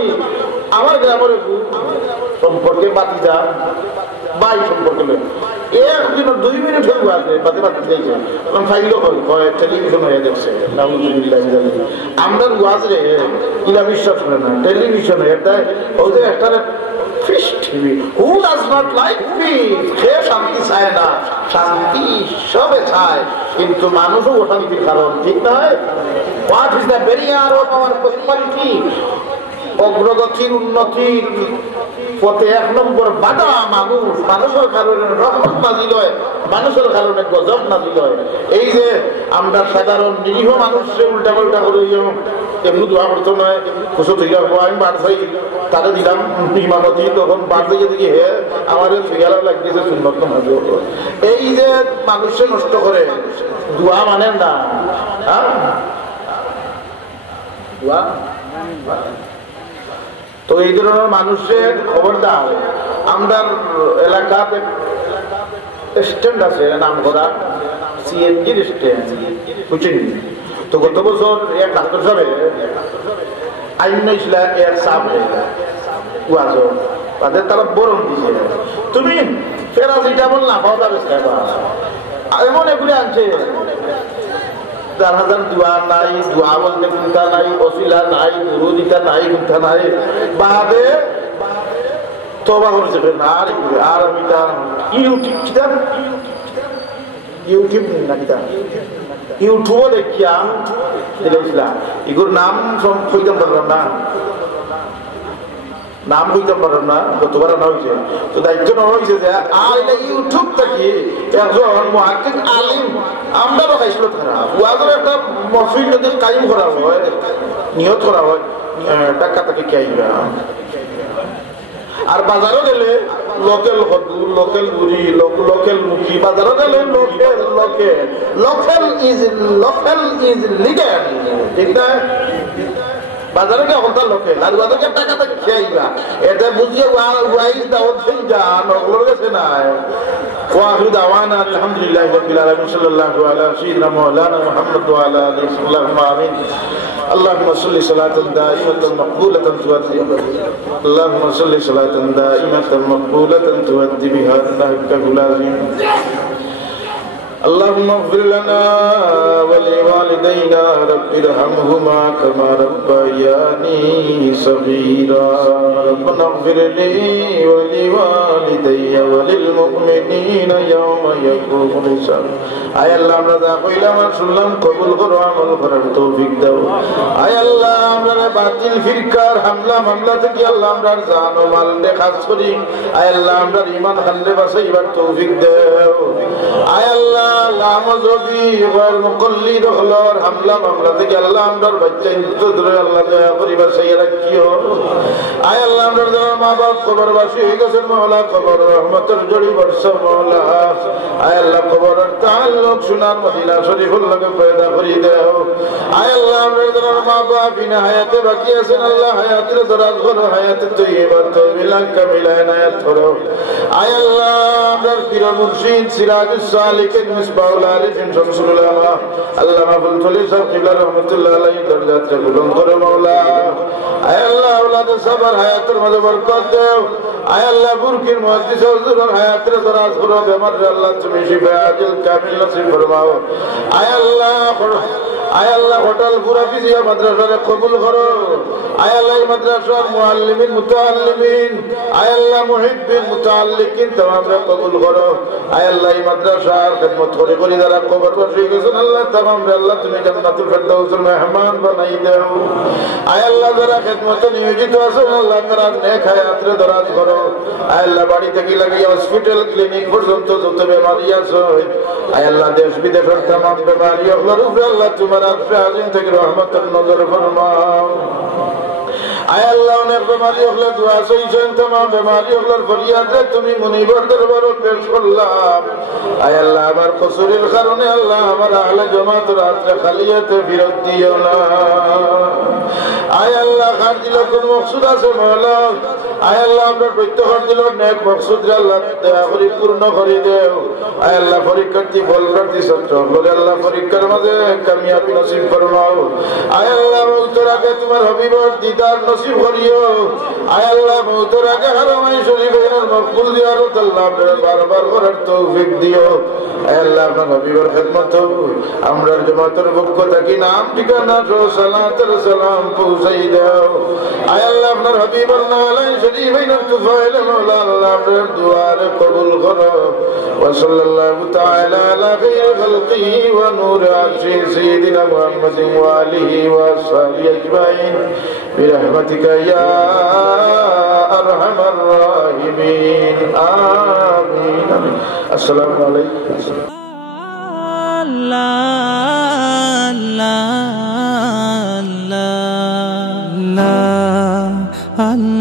আমার গ্রামের সম্পর্কে বাতি যা বাই সম্পর্কে একদিন 2 মিনিট হয়ে আছে বাতি বাতি যাইছে, তখন ফাইল হয় টেলিভিশন হয়ে যাচ্ছে। আমরা ওয়াজ রে ইলা বিশ্বাস করে না, টেলিভিশন এটা ও যে একটা Who does not like peace? সে শান্তি চায় না, শান্তি সবে চায়, কিন্তু মানুষও অশান্তির কারণ, ঠিক নয়? What is the barrier of our prosperity? অগ্রগতির উন্নতির পথে 1 নম্বর বাধা মানুষ, মানুষের কারণে রহমত নাজিল হয়, মানুষের কারণে গজব নাজিল হয়। এই যে আমরা সাধারণ নিরীহ মানুষকে উল্টা পাল্টা করে এমনি দোয়া করতে নয়, খুশো থেকে আমি বাড়ছাই তারা দিলাম ইমামতি, তখন বাড়তে গিয়ে দেখি হে আমার ফিয়ারা লাগিয়েছে সুন্নত নামাজে। এই যে মানুষকে নষ্ট করে দোয়া মানেন না, হ্যাঁ দোয়া। তো এই ধরনের মানুষের খবরদার। আমরা এলাকাতে স্ট্যান্ড আছে নাম করা সিএনজির স্ট্যান্ড, বুঝছেন? তো গত বছর এক ডাক্তার সাহেব আইন ইসলাম এক সাহেব তাদের তারা বরণ দিছে, তুমি প্যারাসিটামল না পাওয়া যাবে এমন এগুলি আনছে। 4000 দোয়া নাই, দোয়া বলতে চিন্তা নাই, অসিলা নাই, দুরুদিতা নাই, চিন্তা নাই, বাদে তবা করছে না। আর আমি ইউটিউব না কিতা ইউটিউবও দেখিয়া দিলাম, এগুলোর নাম হইতাম পারলাম না, নাম হইতাম পারলাম না, গতবার আনা হয়েছে। তো দায়িত্ব নেওয়া হয়েছে যে আর এটা ইউটিউব থাকি একজন মুহাক্কিক আলিম আমরা দেখাইছিল তারা ওয়াজের একটা মহফিল যদি কায়েম করা হয়, নিয়ত করা হয়, টাকা থেকে কে আইবা। আর বাজারও গেলে লোকেল হদু, লোকেল বুড়ি, লোকেল মুখী, বাজারও গেলে local local local is legal, ঠিক না? বাজারে কে হলতা লোকেল আর বাজারে টাকা থেকে খেয়াইবা, এটা বুঝিয়ে ওয়াইজ দাওয়াত যান ওগুলোর কাছে নাই। ওয়াহিদ দাওয়ানা আলহামদুলিল্লাহি রাব্বিল আলামিন সাল্লাল্লাহু আলা সাইয়্যিদিনা মাওলানা মুহাম্মদ ওয়া আলা আলিহি ওয়া আমিন। اللهم صل صلاة دائمة مقبولة تؤدي اللهم صل صلاة دائمة مقبولة تؤدي بها نهجك لازم. اللهم اغفر لنا ولوالدينا رب ارحمهما كما ربياني صغيرا. ربنا اغفر لي ولوالدي وللمؤمنين يوم يقوم الحساب. আয় আল্লাহ আমরা যা কইলাম আর শুনলাম কবুল করো, আমল করার তৌফিক দাও। আয় আল্লাহ আমরা বাতিল ফিরকার মামলা থেকে আল্লাহ আমরা জান ও মাল খাস করি। আয় আল্লাহ আমরা ঈমান খান্দে বাঁচাইবার তৌফিক দাও। আয় আল্লাহ লামজবি ওয়াল মুকল্লিদ হলর হামলা মামলা থেকে আল্লাহ আমরার বাচ্চা ইজ্জত ধরে আল্লাহ দয়া পরিবার সেই রাখিও আয় আল্লাহ আমরার মা বাপ কবরবাসী হয়ে গেছেন মাওলা কবর রহমতের জড়ি বর্ষ মাওলা আয় আল্লাহ কবরের তাআল্লুক সুনার মদিনা শরীফুল লগে পয়দা করি দাও আয় আল্লাহ আমরার মা বাপ বিনা হায়াতে বাকি আছেন আল্লাহ হায়াতের দরাজ করো হায়াতে তৈয়বা তওবিলা কামিলা ইনায়াত করো আয় আল্লাহ আমরার পীর মুর্শিদ সিরাজুস সালিকিন মিসবাহুল আরিফিন শামসুল উলামা আল্লামা বুলতুলি সাহেব কিবলা রাহমাতুল্লাহ আলাইহি দরজাতে বুলন্দ করো মাওলা আয় আল্লাহ আওলাদে সবার হায়াতের মাঝে বরকত দাও আয় আল্লাহ বুরকির মুহাদ্দিস হুজুরের হায়াতের দরাজ করো বেমার আল্লাহ তুমি শিফা আজিল কামিল নসিব ফরমাও আয় আল্লাহ হোটেল পুরা ফিজিয়া মাদ্রাসারে কবুল করো আয় আল্লাহ মাদ্রাসার মুআল্লিমিন মুতাআল্লিমিন আয় আল্লাহ মুহিব্বিন মুতাআল্লিকিন तमामরে কবুল করো আয় আল্লাহ মাদ্রাসার খিদমত করে করে যারা কবরবাসী গেছেন আল্লাহ तमामরে আল্লাহ তুমি জান্নাতুল ফেরদাউসের মেহমান বানাই দাও আয় আল্লাহ যারা খিদমতে নিয়োজিত আছেন আল্লাহ তারা নেক হায়াতে দরাজ করো আয় আল্লাহ বাড়ি থেকে লাগিয়ে হসপিটাল ক্লিনিক পর্যন্ত যত বেমারি আছে আয় আল্লাহ দেশ বিদেশের तमाम বেমারি ওগুলোর উপরে আল্লাহ তোমার আরশে আজিম থেকে রহমতের নজর ফরমাও আয় আল্লাহ অনেক বেমারি হলে দোয়া চাইছেন तमाम বেমারি হলার ফরিয়াদে তুমি মুনিবর দরবারে পেশ করলাম আয় আল্লাহ আমার কসুরের কারণে আল্লাহ আমার আহলে জামাত রাতে খালিয়াতে বিরত দিও না আয় আল্লাহ খান দিল কোন মকসুদ আছে মাওলা আয় আল্লাহ আপনার প্রত্যেক দিল নেক মকসুদ আল্লাহ দয়া করে পূর্ণ করে দাও আয় আল্লাহ পরীক্ষার্থী ফলপ্রার্থী ছাত্র বলে আল্লাহ পরীক্ষার মাঝে কামিয়াবি নসিব ফরমাও আয় আল্লাহ মওতের আগে তোমার হাবিবের দিদার নসিব করিও আয় আল্লাহ মওতের আগে হারামাই শরীফের মকবুল জিয়ারত আল্লাহ বারবার করার তৌফিক দিও আয় আল্লাহ আপনার হাবিবের খিদমত আমরা জামাতের পক্ষ থেকে নাম ঠিকানা সহ সালাতের সালাম পৌঁছাই দাও আয় আল্লাহ আপনার হাবিবের নালাই শরীফের তুফাইল মাওলা আল্লাহ আপনার দুআরে কবুল করো ওয়া সাল্লাল্লাহু তাআলা আলা খায়রি খালকিহি ওয়া নূর আরশি সাইয়্যিদিনা মুহাম্মাদিন ওয়া আলিহি ওয়া আসহাবিহি আজমাইন বিরহমাতিকা ইয়া আরহামার রাহিমিন আমিন আসসালামু আলাইকুম আল্লাহ আল্লাহ আল্লাহ